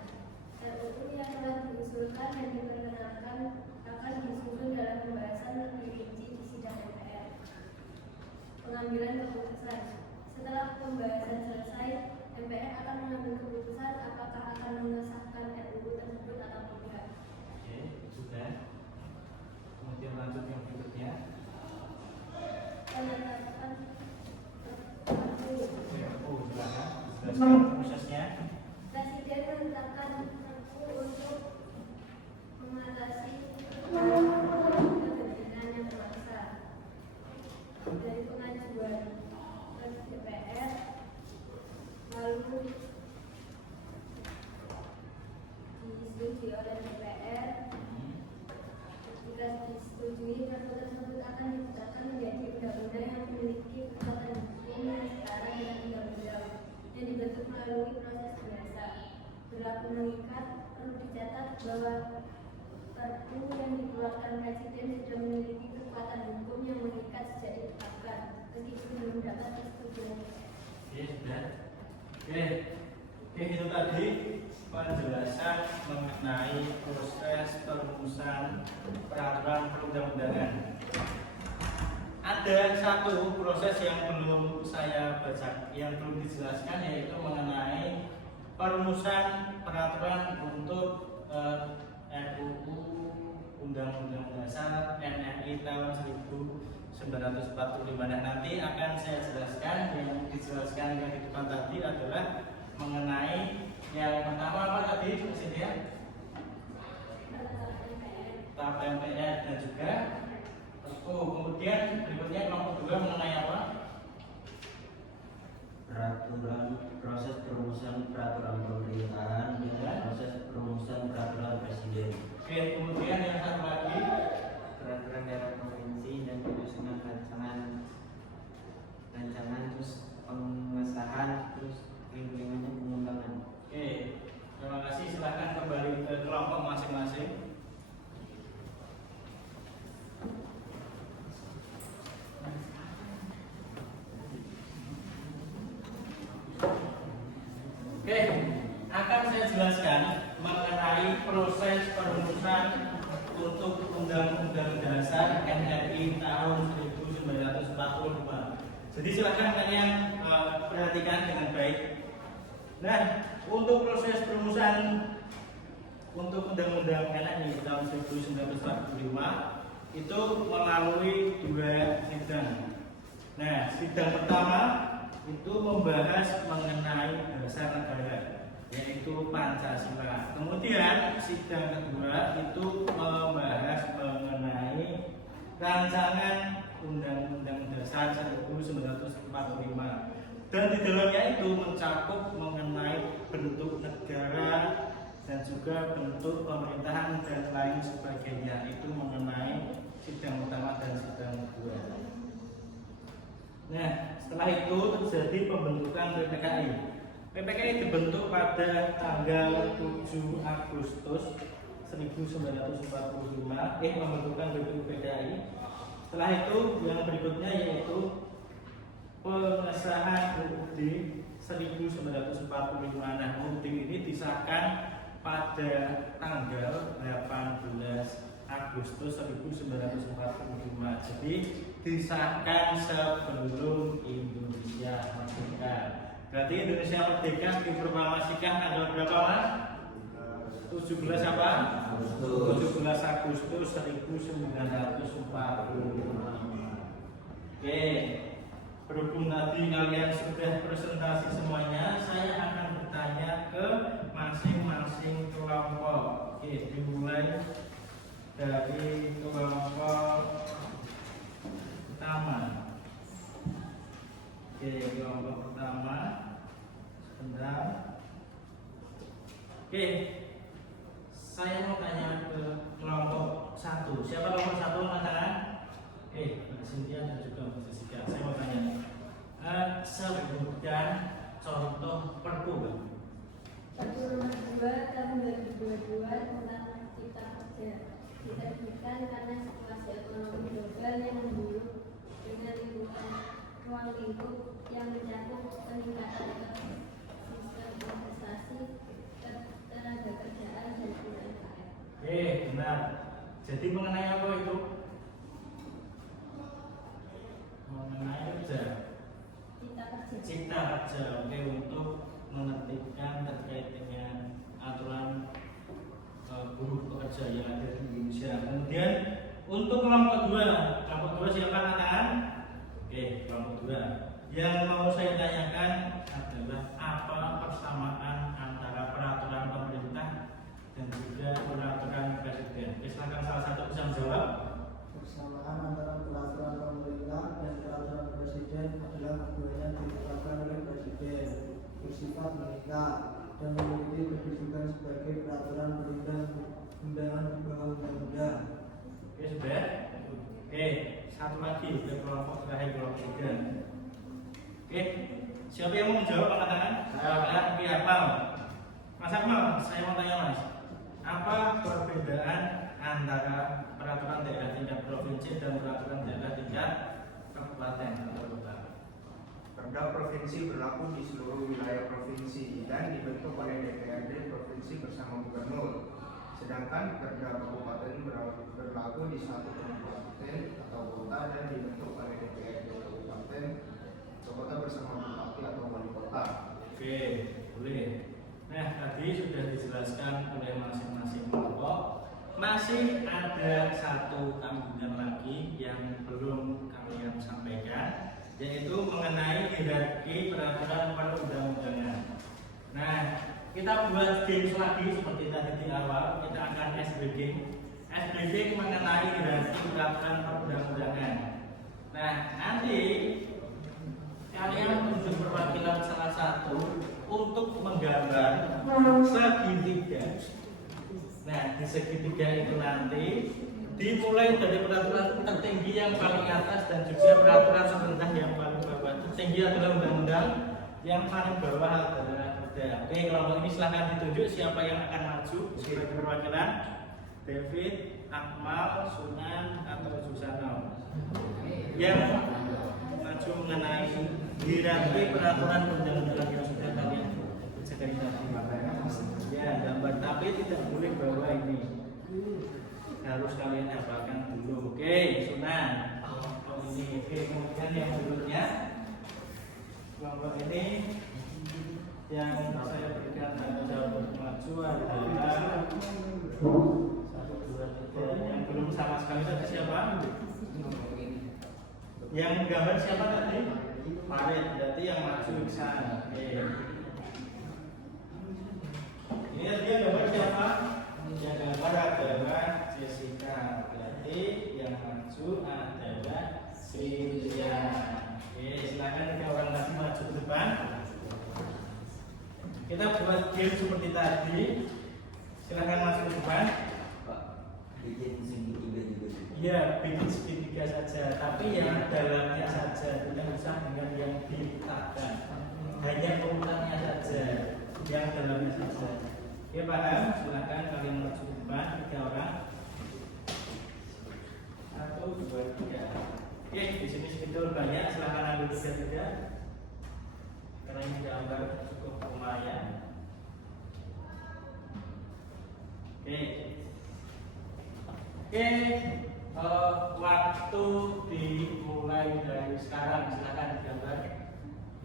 RUU yang telah diusulkan dan diperkenalkan akan disusun dalam pembahasan lebih rinci di sidang DPR. Pengambilan keputusan. Setelah pembahasan selesai, DPR akan mengambil keputusan apakah akan mengesahkan RUU tersebut atau tidak. Oke, sudah. Kemudian lanjut yang berikutnya. Penetapan RUU. Silakan dijelaskan prosesnya. Presiden menetapkan RUU untuk mengatasi kegentingan yang terpaksa dari pengajuan ke DPR, lalu disetujui oleh DPR. Jika disetujui, perpu tersebut akan ditetapkan menjadi undang-undang yang memiliki kekuatan hukum yang setara dengan undang-undang yang dibentuk melalui proses biasa. Berlaku mengikat, perlu dicatat bahwa perpu yang dikeluarkan Presiden sudah memiliki kekuatan hukum yang mengikat sejak ditetapkan, meskipun belum dapat persetujuan. Oke, sudah. Oke, itu tadi penjelasan mengenai proses perumusan peraturan perundang-undangan. Ada satu proses yang belum saya baca, yang belum dijelaskan, yaitu mengenai perumusan peraturan untuk RUU Undang-Undang Dasar NRI tahun 1945. Nah, nanti akan saya jelaskan. Yang dijelaskan yang di depan tadi adalah mengenai yang pertama apa tadi, Cynthia? Tahap MPR dan juga Perpu. Kemudian berikutnya kelompok 2 mengenai apa? Peraturan proses perumusan peraturan pemerintahan dengan akan saya jelaskan mengenai proses perumusan untuk Undang-Undang Dasar NRI tahun 1945. Jadi silakan kalian perhatikan dengan baik. Nah, untuk proses perumusan untuk Undang-Undang NRI tahun 1945 itu melalui 2 sidang. Nah, sidang pertama itu membahas mengenai dasar negara, yaitu Pancasila. Kemudian sidang kedua itu membahas mengenai rancangan Undang-Undang Dasar 1945. Dan di dalamnya itu mencakup mengenai bentuk negara dan juga bentuk pemerintahan dan lain sebagainya. Itu mengenai sidang pertama dan sidang kedua. Nah, setelah itu terjadi pembentukan PPKI. PPKI dibentuk pada tanggal 7 Agustus 1945. Pembentukan PPKI. Setelah itu yang berikutnya yaitu pengesahan UUD 1945. Nah, UUD ini disahkan pada tanggal 18 Agustus 1945. Jadi disahkan sebelum Indonesia merdeka. Berarti Indonesia merdeka diproklamasikan tanggal berapa, Mas? 17 apa? 17 Agustus 1945. Oke. Berhubung tadi kalian sudah presentasi semuanya, saya akan bertanya ke masing-masing kelompok. Oke, dimulai dari kelompok pertama. Oke, kelompok pertama. Sebentar. Oke, saya mau tanya ke kelompok 1. Siapa kelompok 1 angkat tangan? Mbak Cynthia dan juga Mbak Jessica. Saya mau tanya, sebutkan contoh perpu. Perpu nomor 2 tahun 2022 tentang Cipta Kerja diterbitkan karena situasi ekonomi global yang memburuk dengan ruang lingkup yang mencakup peningkatan sistem investasi, tenaga kerjaan dan UMKM. Benar. Jadi mengenai apa itu? Mengenai kerja. Cipta Kerja. Oke, untuk menertibkan terkait dengan aturan buruh pekerja yang ada di Indonesia. Kemudian untuk kelompok 2 silakan angkat. Oke, kelompok 2. Yang mau saya tanyakan adalah apa persamaan antara peraturan pemerintah dan juga peraturan presiden. Silakan salah satu bisa menjawab. Persamaan antara peraturan pemerintah dan peraturan presiden adalah keduanya ditetapkan oleh presiden, bersifat mengikat dan memiliki kedudukan sebagai peraturan perundang-undangan di bawah undang-undang. Oke, sudah. Oke, satu lagi ke kelompok terakhir, kelompok 3. Oke, siapa yang mau menjawab mengatakan? Oke, Akmal. Mas Akmal, saya mau tanya Mas, apa perbedaan antara peraturan daerah tingkat provinsi dan peraturan daerah tingkat kabupaten atau kota? Perda provinsi berlaku di seluruh wilayah provinsi dan dibentuk oleh DPRD provinsi bersama gubernur. Sedangkan perda kabupaten berlaku di satu kabupaten atau kota dan dibentuk oleh DPRD kabupaten atau kota bersama bupati atau wali kota. Oke, boleh. Nah, tadi sudah dijelaskan oleh masing-masing kelompok. Masih ada satu kandungan lagi yang belum kalian sampaikan, yaitu mengenai hierarki peraturan perundang-undangan. Nah, kita buat games lagi seperti tadi di awal. Kita akan SBG mengenai hierarki peraturan perundang-undangan. Nah, nanti kalian tunjuk perwakilan salah satu untuk menggambar segitiga. Nah, di segitiga itu nanti dimulai dari peraturan tertinggi yang paling atas dan juga peraturan serendah yang paling bawah. Tertinggi adalah undang-undang, yang paling bawah adalah perda. Oke, kelompok ini silahkan ditunjuk siapa yang akan maju sebagai perwakilan. David, Akmal, Sunan, atau Susano yang maju mengenai hierarki peraturan perundang-undangan yang sudah kalian cekali tadi. tapi tidak boleh bawa ini. Harus kalian hafalkan dulu. Oke, Sunan. Ini. Oke, kemudian yang berikutnya kelompok ini yang saya berikan tanggung jawab untuk maju adalah 1, 2, 3. Yang belum sama sekali tadi siapa? Yang gambar siapa tadi? Farid, berarti yang maju Iksan. Oke. Ini tadi yang gambar siapa? Yang gambar adalah Jessica. Berarti yang maju adalah Cynthia. Oke, silakan tiga orang tadi maju ke depan. Kita buat game seperti tadi. Silakan masuk ke depan. Pak, bikin segitiga juga. Iya, bikin segitiga saja, tapi yang dalamnya saja, tidak usah dengan yang diletakkan. Hanya urutannya saja, yang dalamnya saja. Oke, paham? Silakan kalian maju ke depan, 3 orang. 1, 2, 3. Oke, di sini segitu banyak. Silakan ambil 3. Karena ini gambar cukup lumayan. Oke. Waktu dimulai dari sekarang. Silakan gambar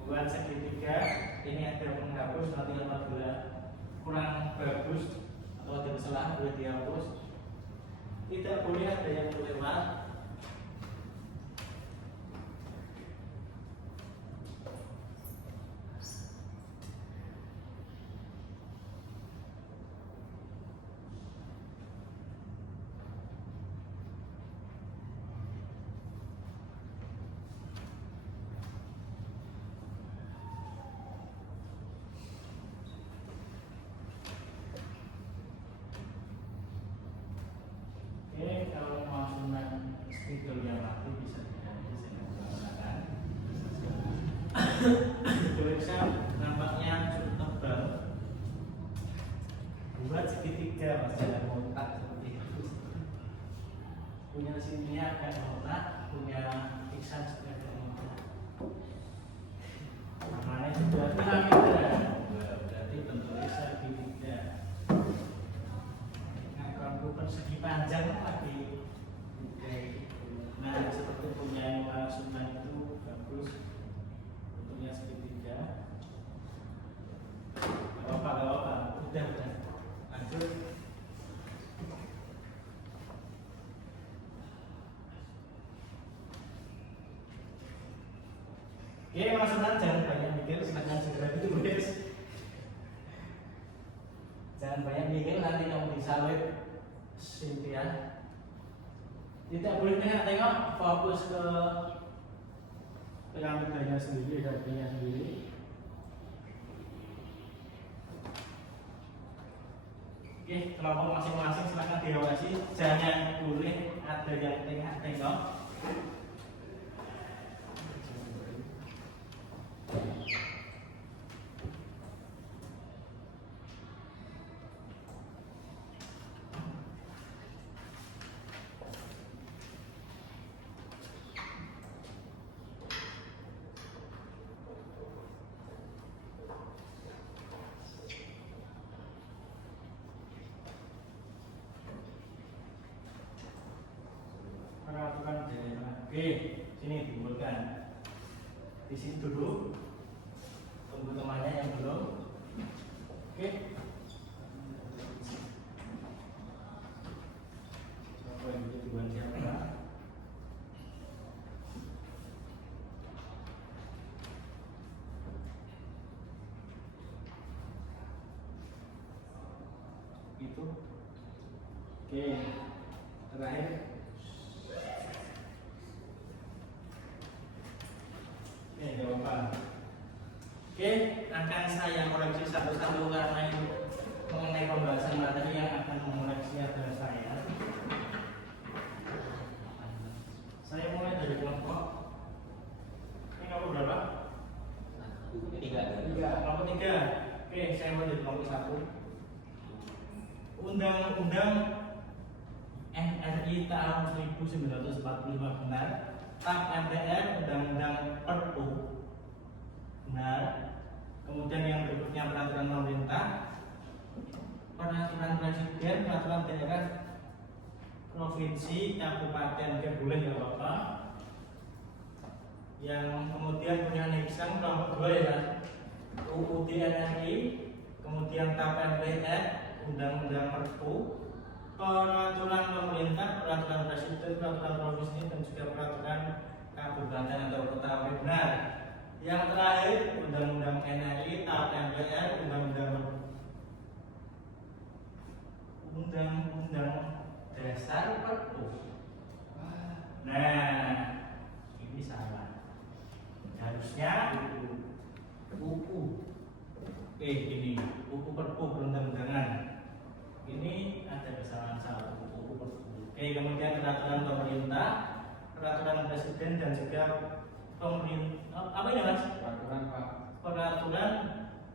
buat segitiga. Ini ada penghapus, nanti apabila kurang bagus atau ada kesalahan boleh dihapus. Tidak boleh ada yang lewat. Kalau mau sunat spidol yang mati bisa digunakan. Spidol nampaknya cukup tebal. Buat segitiga masih montak seperti itu. Punya sini agak montak, punya Iksan juga agak montak. Namanya sudah piramida. Berarti bentuknya segitiga. Persegi panjang lagi. Oke. Nah, seperti punya yang Sunan itu bagus bentuknya segitiga. Gak apa-apa. Udah. Lanjut. Oke, Mas Sunan jangan banyak mikir, silakan segera ditulis. Jangan banyak mikir, nanti kamu disalib. Cynthia, tidak boleh tengok, fokus ke piramidanya sendiri, dagingnya sendiri. Oke, kelompok masing-masing silakan diawasi, jangan boleh ada yang tengok. Peraturan daerah. Oke, sini dikumpulkan. Di sini dulu. Tunggu temannya yang belum. Oke. Siapa yang itu duluan siapa? Itu. Oke. Terakhir. Gak apa-apa. Oke, akan saya koreksi satu-satu karena ini mengenai pembahasan materi yang akan mengoreksi adalah saya. Saya mulai dari kelompok. Ini kelompok berapa? 3. Kelompok 3. Oke, saya mulai dari kelompok 1. Undang-Undang NRI tahun 1945 benar. TAP MPR, Undang-Undang Perpu benar. Kemudian yang berikutnya peraturan pemerintah. peraturan presiden, peraturan daerah, provinsi, kabupaten, boleh nggak apa-apa. Yang kemudian punya nisan kelompok 2 ya, UUD NRI, kemudian TAP MPR, Undang-Undang Perpu, peraturan pemerintah, peraturan presiden, peraturan provinsi, dan juga peraturan kabupaten atau kota. Benar. Yang terakhir, Undang-Undang NRI, TAP MPR, Undang-Undang Dasar Perpu. Nah, ini salah. Harusnya ini buku perpu perundang-undangan. Ini ada kesalahan satu buku perpu. Kemudian peraturan pemerintah, peraturan presiden, dan juga pemerintah apa ini mas? Peraturan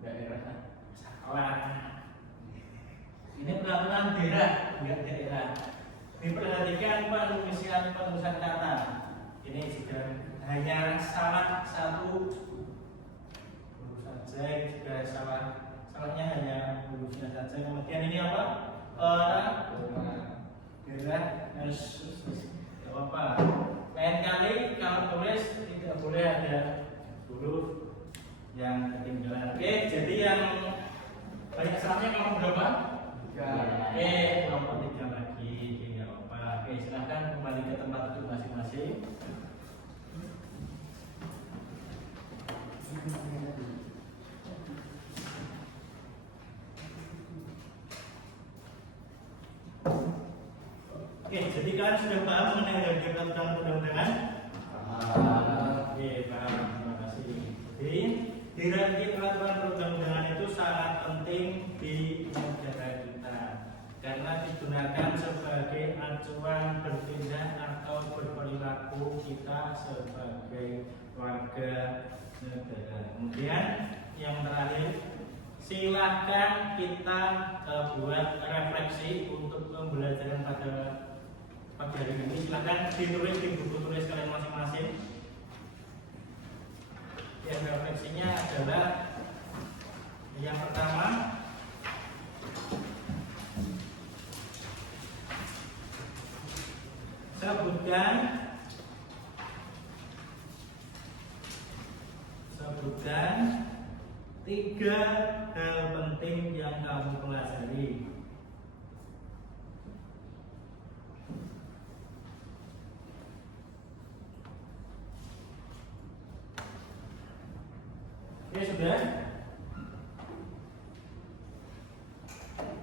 daerah. Salah. Ini peraturan daerah, bukan daerah. Diperhatikan penulisan kata. Ini juga hanya salah satu huruf saja, ini juga salahnya hanya hurufnya saja. Kemudian ini apa? Daerah, tidak apa. Lain kali kalau tulis tidak boleh ada huruf yang ketinggalan. Oke, jadi yang banyak salahnya kelompok berapa? 3. Kelompok 3 lagi. Tidak apa. Oke, silahkan kembali ke tempat duduk masing-masing. Oke, jadi kalian sudah paham mengenai harga peraturan perundang-undangan? Oke, paham. Terima kasih. Jadi, hierarki peraturan perundang-undangan itu sangat penting di negara kita karena digunakan sebagai acuan bertindak atau berperilaku kita sebagai warga negara. Kemudian yang terakhir, silahkan kita buat refleksi untuk pembelajaran pada pagi hari ini. Silahkan ditulis di buku tulis kalian masing-masing. Yang refleksinya adalah yang pertama, sebutkan 3 hal penting yang kamu pelajari. Oke, sudah.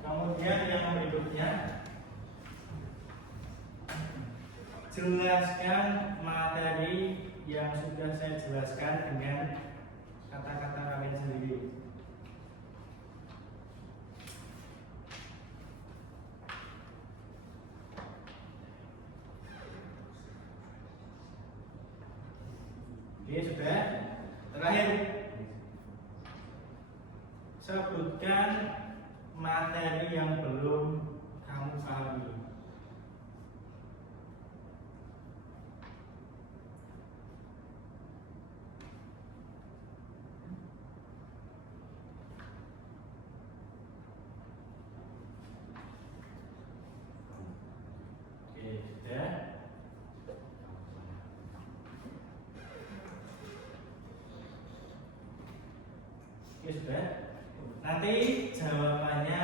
Kemudian yang berikutnya, jelaskan materi yang sudah saya jelaskan dengan kata-kata kalian sendiri. Oke, sudah. Terakhir, sebutkan materi yang belum kamu pahami. Oke, sudah. Oke, sudah. Nanti jawabannya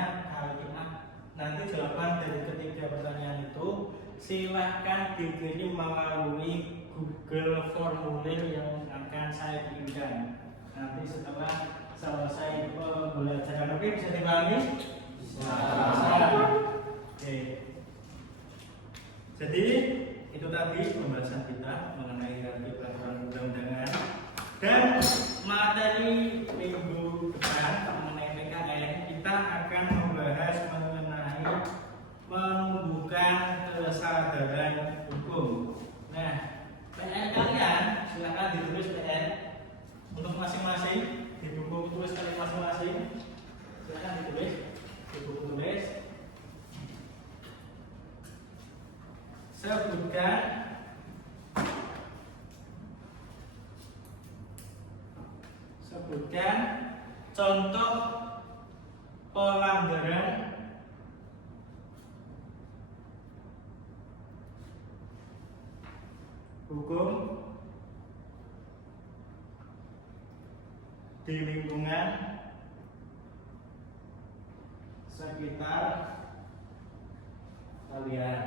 nanti jawaban dari ketiga pertanyaan itu silahkan dikirim melalui Google formulir yang akan saya kirimkan. Nanti setelah selesai pembelajaran, oke, bisa dipahami? Bisa. Oke. Jadi itu tadi pembahasan kita mengenai hierarki peraturan perundang-undangan dan materi minggu depan mengenai PKN kita akan membahas mengenai menumbuhkan kesadaran hukum. Nah, PR kalian silakan ditulis PR untuk masing-masing di buku tulis kalian masing-masing. Silakan ditulis di buku tulis. Sebutkan contoh pelanggaran di lingkungan sekitar kalian.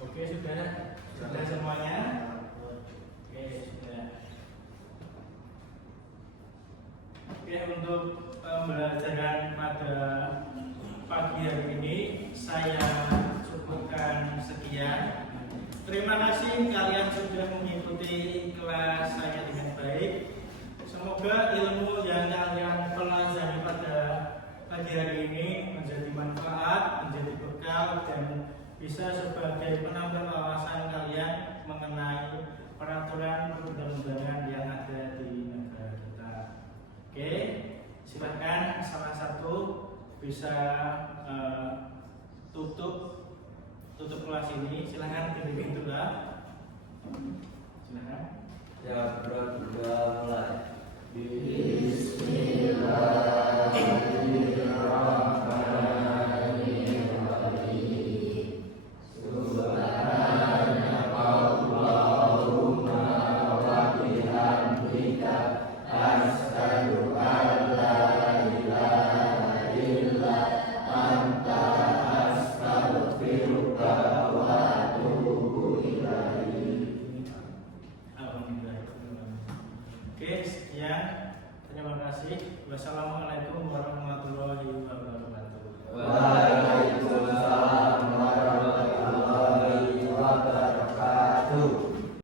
Oke, sudah semuanya. Oke, sudah. Oke, untuk pembelajaran pada pagi hari ini saya cukupkan sekian. Terima kasih kalian sudah mengikuti kelas saya dengan baik. Semoga ilmu yang kalian pelajari pada pagi hari ini menjadi manfaat, menjadi bekal, dan bisa sebagai penambah wawasan kalian mengenai peraturan perundang-undangan yang ada di negara kita. Oke, silahkan salah satu bisa tutup kelas ini. Silahkan dipimpin dulu. Silahkan. Ya, bro, sudah mulai. Oke, sekian. Terima kasih. Wassalamualaikum